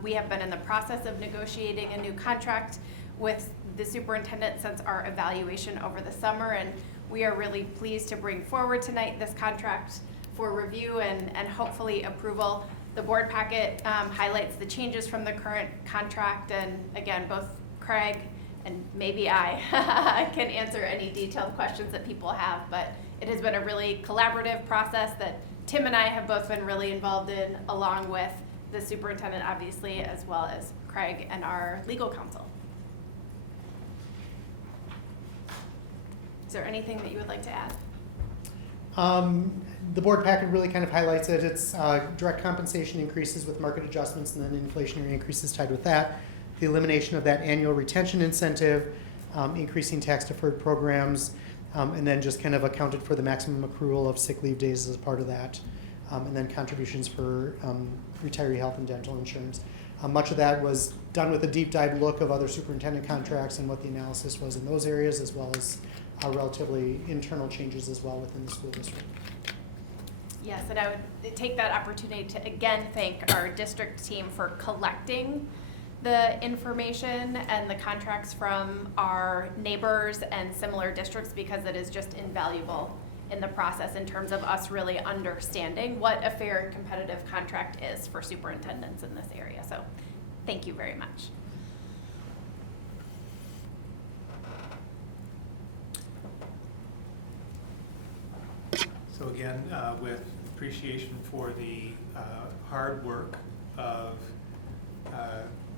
we have been in the process of negotiating a new contract with the superintendent since our evaluation over the summer, and we are really pleased to bring forward tonight this contract for review and hopefully approval. The board packet highlights the changes from the current contract, and again, both Craig and maybe I can answer any detailed questions that people have, but it has been a really collaborative process that Tim and I have both been really involved in, along with the superintendent, obviously, as well as Craig and our legal counsel. Is there anything that you would like to add? The board packet really kind of highlights it. It's direct compensation increases with market adjustments and then inflationary increases tied with that. The elimination of that annual retention incentive, increasing tax deferred programs, and then just kind of accounted for the maximum accrual of sick leave days as part of that, and then contributions for retiree health and dental insurance. Much of that was done with a deep dive look of other superintendent contracts and what the analysis was in those areas, as well as relatively internal changes as well within the school district. Yes, and I would take that opportunity to again thank our district team for collecting the information and the contracts from our neighbors and similar districts, because it is just invaluable in the process in terms of us really understanding what a fair and competitive contract is for superintendents in this area. So thank you very much. So again, with appreciation for the hard work of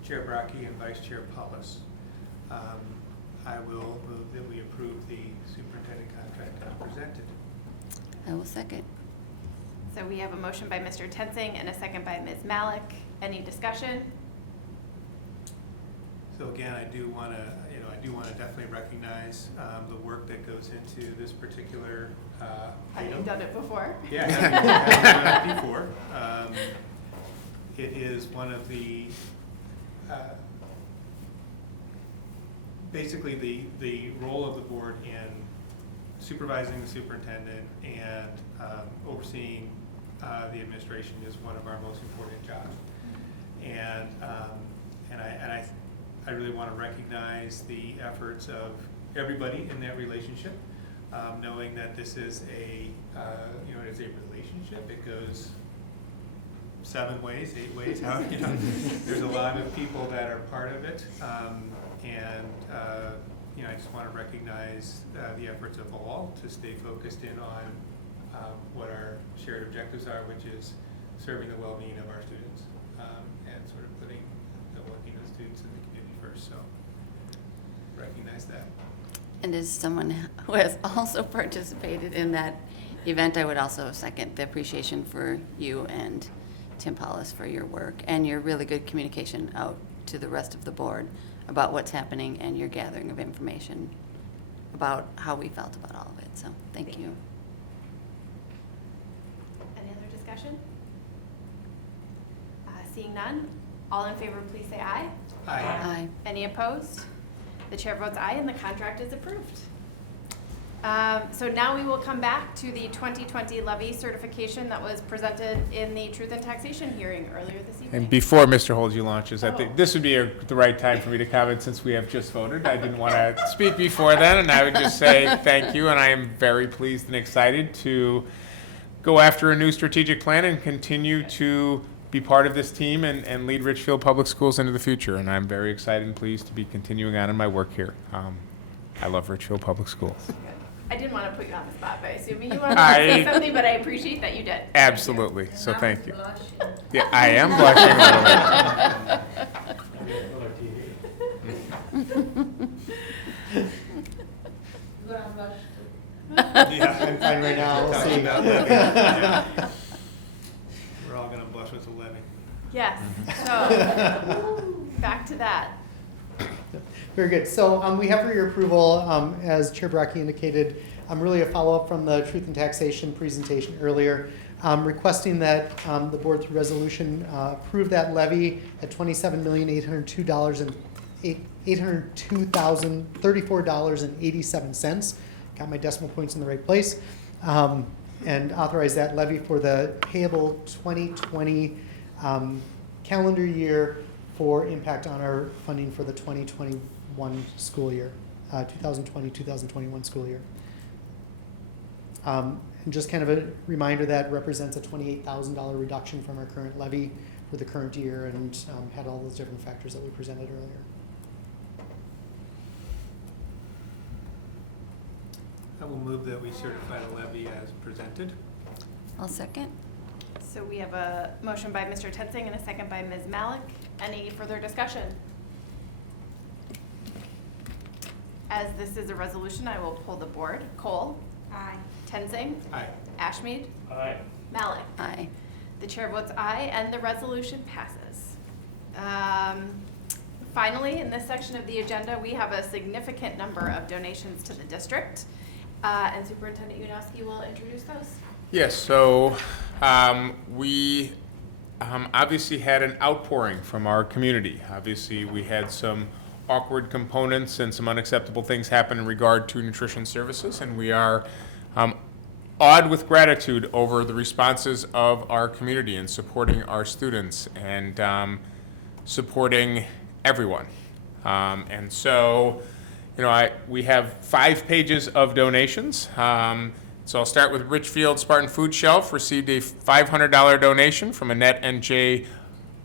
Chair Bracke and Vice Chair Paulus, I will move that we approve the superintendent contract as presented. I will second. So we have a motion by Mr. Tenzing and a second by Ms. Malik. Any discussion? So again, I do want to definitely recognize the work that goes into this particular Have you item. done it before? Yeah, having done it before. It is one of the, basically the role of the board in supervising the superintendent and overseeing the administration is one of our most important jobs. And I really want to recognize the efforts of everybody in that relationship, knowing that this is it is a relationship. It goes 7 ways, 8 ways, there's a lot of people that are part of it. I just want to recognize the efforts of all to stay focused in on what our shared objectives are, which is serving the well-being of our students and sort of putting the well-being of the students in the community first. So recognize that. And as someone who has also participated in that event, I would also second the appreciation for you and Tim Paulus, for your work and your really good communication out to the rest of the board about what's happening and your gathering of information about how we felt about all of it. So thank you. Any other discussion? Seeing none, all in favor, please say aye. Aye. Aye. Any opposed? The chair votes aye and the contract is approved. So now we will come back to the 2020 levy certification that was presented in the Truth and Taxation hearing earlier this evening. And before Mr. Holsey launches, I think Oh. this would be the right time for me to comment since we have just voted. I didn't want to speak before then, and I would just say thank you, and I am very pleased and excited to go after a new strategic plan and continue to be part of this team and lead Richfield Public Schools into the future. And I'm very excited and pleased to be continuing on in my work here. I love Richfield Public Schools. I didn't want to put you on the spot by assuming you wanted to I- say something, but I appreciate that you did. Absolutely. So Now thank I'm you. blushing. Yeah, I am blushing a little bit. You're gonna blush too. Yeah. I'm fine right now, we'll Talking see. about levy. Yeah. We're all gonna blush with the levy. Yes, so, back to that. Very good. So we have for your approval, as Chair Bracke indicated, really a follow-up from the Truth and Taxation presentation earlier, requesting that the board through resolution approve that levy at $27,802,034.87. Got my decimal points in the right place. And authorize that levy for the payable 2020 calendar year for impact on our funding for the 2021 school year, 2020-2021 school year. And just kind of a reminder that represents a $28,000 reduction from our current levy for the current year, and had all those different factors that we presented earlier. I will move that we certify the levy as presented. I'll second. So we have a motion by Mr. Tensing and a second by Ms. Malik. Any further discussion? As this is a resolution, I will pull the board. Cole? Aye. Tensing? Aye. Ashmead? Aye. Malik? Aye. The chair votes aye, and the resolution passes. Finally, in this section of the agenda, we have a significant number of donations to the district. And Superintendent Unowski will introduce those. Yes, so we obviously had an outpouring from our community. Obviously, we had some awkward components and some unacceptable things happen in regard to nutrition services, and we are awed with gratitude over the responses of our community in supporting our students and supporting everyone. And so, we have 5 pages of donations. So I'll start with Richfield Spartan Food Shelf, received a $500 donation from Annette and Jay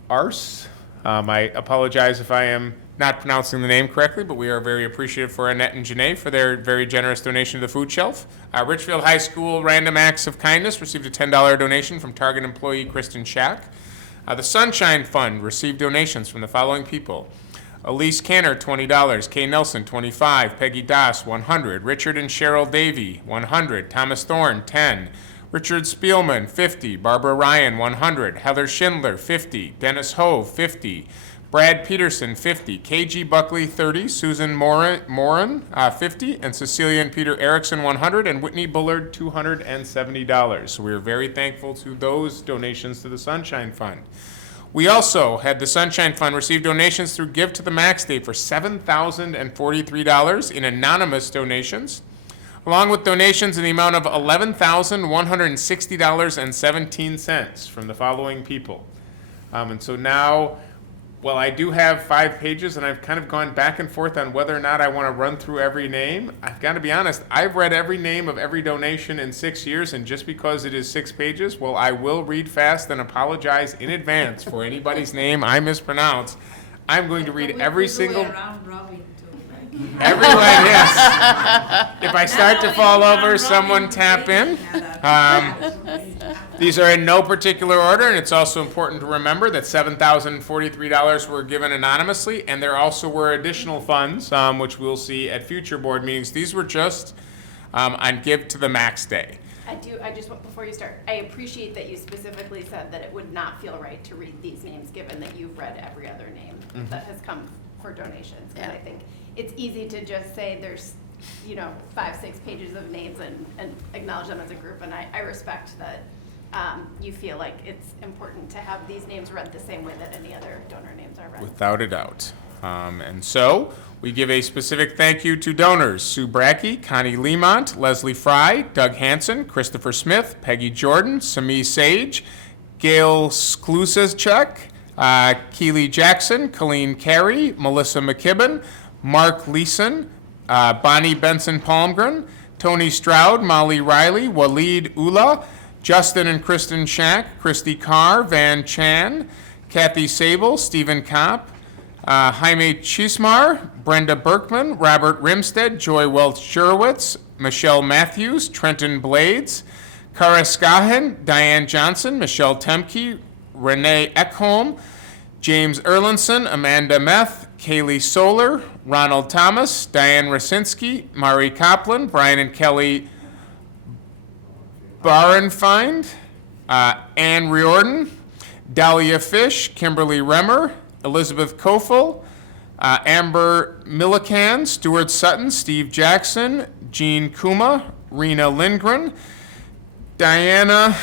Arce. I apologize if I am not pronouncing the name correctly, but we are very appreciative for Annette and Janae for their very generous donation to the food shelf. Richfield High School Random Acts of Kindness received a $10 donation from Target employee Kristen Shack. The Sunshine Fund received donations from the following people: Elise Canner, $20, Kay Nelson, $25, Peggy Das, $100, Richard and Cheryl Davey, $100, Thomas Thorne, $10, Richard Spielman, $50, Barbara Ryan, $100, Heather Schindler, $50, Dennis Hove, $50, Brad Peterson, $50, KG Buckley, $30, Susan Moran, $50, and Cecilia and Peter Erickson, $100, and Whitney Bullard, $270. So we are very thankful to those donations to the Sunshine Fund. We also had the Sunshine Fund receive donations through Give to the Max Day for $7,043 in anonymous donations, along with donations in the amount of $11,160.17 from the following people. And so now, well, I do have 5 pages, and I've kind of gone back and forth on whether or not I want to run through every name. I've got to be honest, I've read every name of every donation in 6 years, and just because it is 6 pages, well, I will read fast and apologize in advance for anybody's name I mispronounce. I'm going to read every single... Round robin too, right? Everyone, yes. If I start to fall over, someone tap in. These are in no particular order, and it's also important to remember that $7,043 were given anonymously, and there also were additional funds, which we'll see at future board meetings. These were just on Give to the Max Day. I just want, before you start, I appreciate that you specifically said that it would not feel right to read these names, given that you've read every other name that has come for donations. And Yeah. I think it's easy to just say there's, 5-6 pages of names and acknowledge them as a group, and I respect that you feel like it's important to have these names read the same way that any other donor names are read. Without a doubt. And so, we give a specific thank you to donors: Sue Brackey, Connie Lemont, Leslie Fry, Doug Hansen, Christopher Smith, Peggy Jordan, Sami Sage, Gail Sklusacek, Keely Jackson, Colleen Carey, Melissa McKibben, Mark Leeson, Bonnie Benson Palmgren, Tony Stroud, Molly Riley, Waleed Ula, Justin and Kristen Shack, Christy Carr, Van Chan, Kathy Sable, Stephen Kopp, Jaime Chismar, Brenda Berkman, Robert Rimstead, Joy Welch-Shurowitz, Michelle Matthews, Trenton Blades, Kara Skahen, Diane Johnson, Michelle Temke, Renee Ekholm, James Erlinson, Amanda Meth, Kaylee Solar, Ronald Thomas, Diane Rasinski, Mari Kaplan, Brian and Kelly Barenfind, Ann Riordan, Dahlia Fish, Kimberly Remmer, Elizabeth Kofel, Amber Millican, Stuart Sutton, Steve Jackson, Jean Kuma, Rena Lindgren, Diana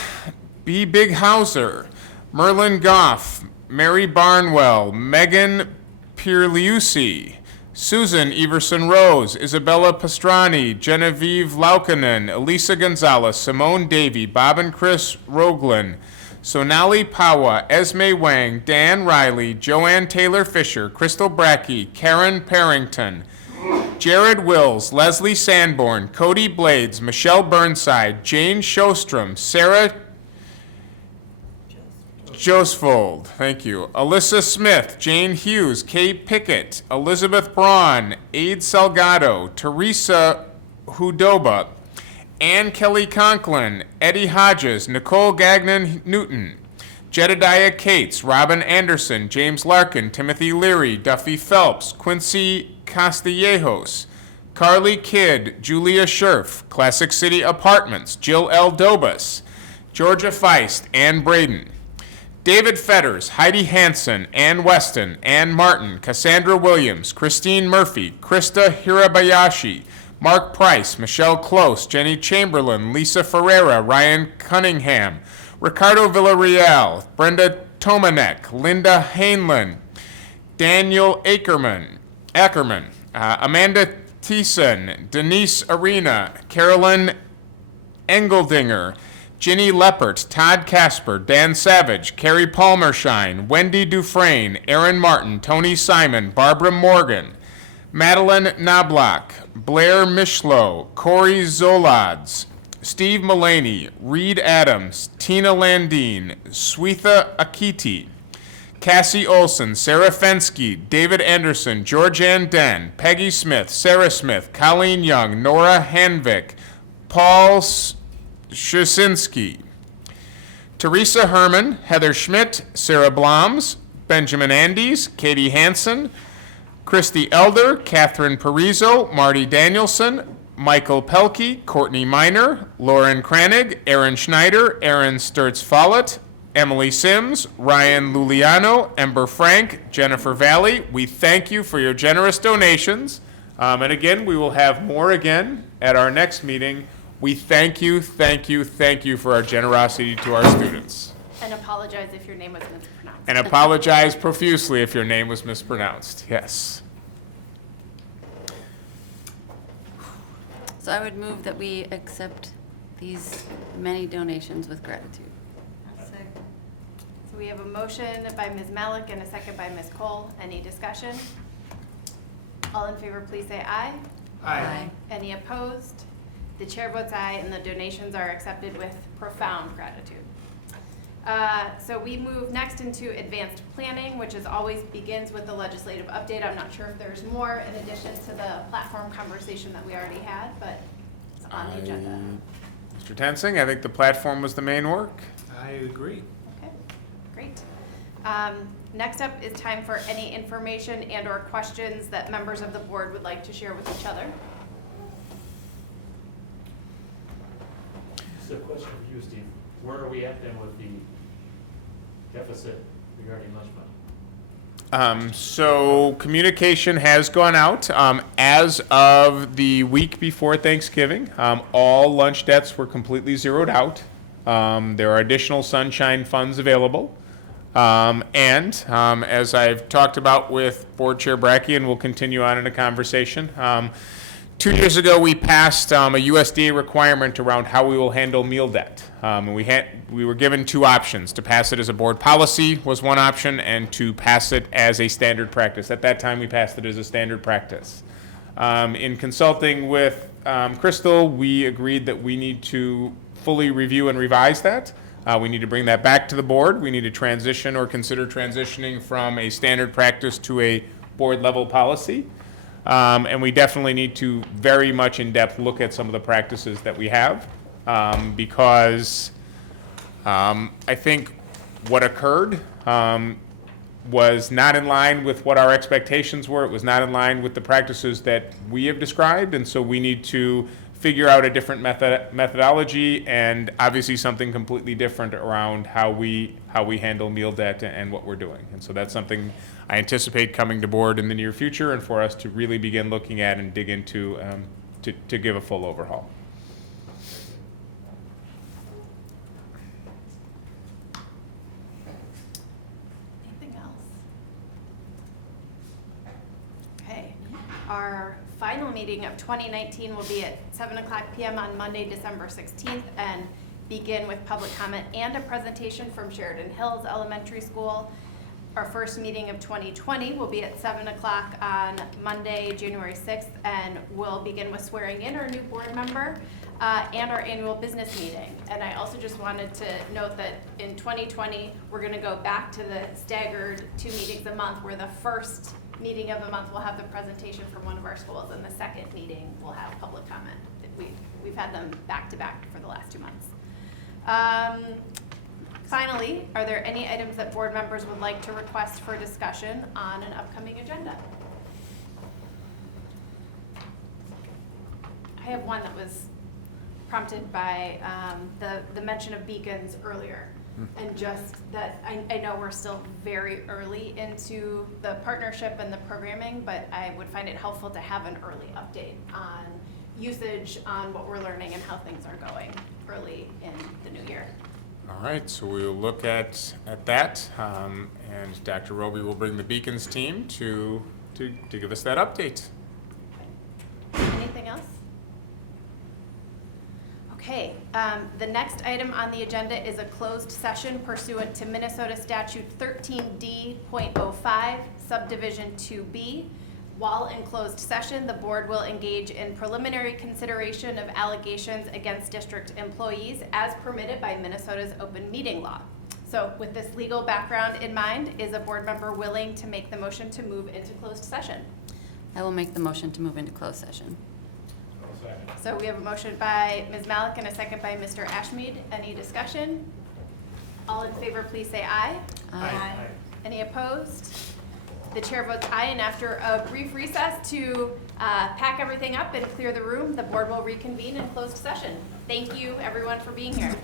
B. Bighauser, Merlin Goff, Mary Barnwell, Megan Pierliusi, Susan Everson Rose, Isabella Pastrani, Genevieve Laukkanen, Elisa Gonzalez, Simone Davey, Bob and Chris Roglin, Sonali Pawa, Esme Wang, Dan Riley, Joanne Taylor Fisher, Crystal Brackey, Karen Parrington, Jared Wills, Leslie Sanborn, Cody Blades, Michelle Burnside, Jane Shostrom, Sarah Josfold, thank you, Alyssa Smith, Jane Hughes, Kay Pickett, Elizabeth Braun, Aide Salgado, Teresa Hudoba, Ann Kelly Conklin, Eddie Hodges, Nicole Gagnon Newton, Jedediah Cates, Robin Anderson, James Larkin, Timothy Leary, Duffy Phelps, Quincy Castellejos, Carly Kidd, Julia Scherf, Classic City Apartments, Jill L. Dobus, Georgia Feist, Ann Braden, David Fetters, Heidi Hansen, Ann Weston, Ann Martin, Cassandra Williams, Christine Murphy, Krista Hirabayashi, Mark Price, Michelle Close, Jenny Chamberlain, Lisa Ferreira, Ryan Cunningham, Ricardo Villarreal, Brenda Tomanek, Linda Hainlin, Daniel Ackerman, Amanda Thiessen, Denise Arena, Carolyn Engeldinger, Ginny Leppert, Todd Casper, Dan Savage, Carrie Palmershine, Wendy Dufresne, Aaron Martin, Tony Simon, Barbara Morgan, Madeline Knobloch, Blair Mishlow, Corey Zolads, Steve Mullaney, Reed Adams, Tina Landine, Swetha Akiti, Cassie Olson, Sarah Fensky, David Anderson, Georgianne Den, Peggy Smith, Sarah Smith, Colleen Young, Nora Hanvik, Paul Shasinski, Teresa Herman, Heather Schmidt, Sarah Bloms, Benjamin Andes, Katie Hansen, Christy Elder, Catherine Parizo, Marty Danielson, Michael Pelkey, Courtney Miner, Lauren Kranig, Aaron Schneider, Aaron Sturtz-Follett, Emily Sims, Ryan Luliano, Ember Frank, Jennifer Valley. We thank you for your generous donations. And again, we will have more again at our next meeting. We thank you for our generosity to our students. And apologize if your name was mispronounced. And apologize profusely if your name was mispronounced. Yes. So I would move that we accept these many donations with gratitude. So we have a motion by Ms. Malik and a second by Ms. Cole. Any discussion? All in favor, please say aye. Aye. Any opposed? The chair votes aye, and the donations are accepted with profound gratitude. So we move next into advanced planning, which is always begins with the legislative update. I'm not sure if there's more in addition to the platform conversation that we already had, but it's on the agenda. Mr. Tensing, I think the platform was the main work. I agree. Okay, great. Next up is time for any information and or questions that members of the board would like to share with each other. So just confused, Steve. Where are we at then with the deficit regarding lunch money? So communication has gone out. As of the week before Thanksgiving, all lunch debts were completely zeroed out. There are additional sunshine funds available. As I've talked about with Board Chair Brackey, and we'll continue on in a conversation, 2 years ago we passed a USDA requirement around how we will handle meal debt. And we were given two options. To pass it as a board policy was one option, and to pass it as a standard practice. At that time, we passed it as a standard practice. In consulting with Crystal, we agreed that we need to fully review and revise that. We need to bring that back to the board. We need to transition or consider transitioning from a standard practice to a board level policy. And we definitely need to very much in depth look at some of the practices that we have, because I think what occurred was not in line with what our expectations were. It was not in line with the practices that we have described, and so we need to figure out a different methodology, and obviously something completely different around how we handle meal debt and what we're doing. And so that's something I anticipate coming to board in the near future, and for us to really begin looking at and dig into to give a full overhaul. Anything else? Okay. Our final meeting of 2019 will be at 7:00 p.m. on Monday, December 16th, and begin with public comment and a presentation from Sheridan Hills Elementary School. Our first meeting of 2020 will be at 7:00 on Monday, January 6th, and we'll begin with swearing in our new board member and our annual business meeting. And I also just wanted to note that in 2020, we're going to go back to the staggered 2 meetings a month, where the first meeting of the month will have the presentation from one of our schools, and the second meeting will have public comment. We've had them back to back for the last 2 months. Finally, are there any items that board members would like to request for discussion on an upcoming agenda? I have one that was prompted by the mention of beacons earlier. And just that, I know we're still very early into the partnership and the programming, but I would find it helpful to have an early update on usage, on what we're learning and how things are going early in the new year. All right, so we'll look at that, and Dr. Roby will bring the Beacons team to give us that update. Anything else? Okay, the next item on the agenda is a closed session pursuant to Minnesota Statute 13D.05, Subdivision 2B. While in closed session, the board will engage in preliminary consideration of allegations against district employees as permitted by Minnesota's open meeting law. So with this legal background in mind, is a board member willing to make the motion to move into closed session? I will make the motion to move into closed session. So we have a motion by Ms. Malik and a second by Mr. Ashmead. Any discussion? All in favor, please say aye. Aye. Any opposed? The chair votes aye, and after a brief recess to pack everything up and clear the room, the board will reconvene in closed session. Thank you, everyone, for being here.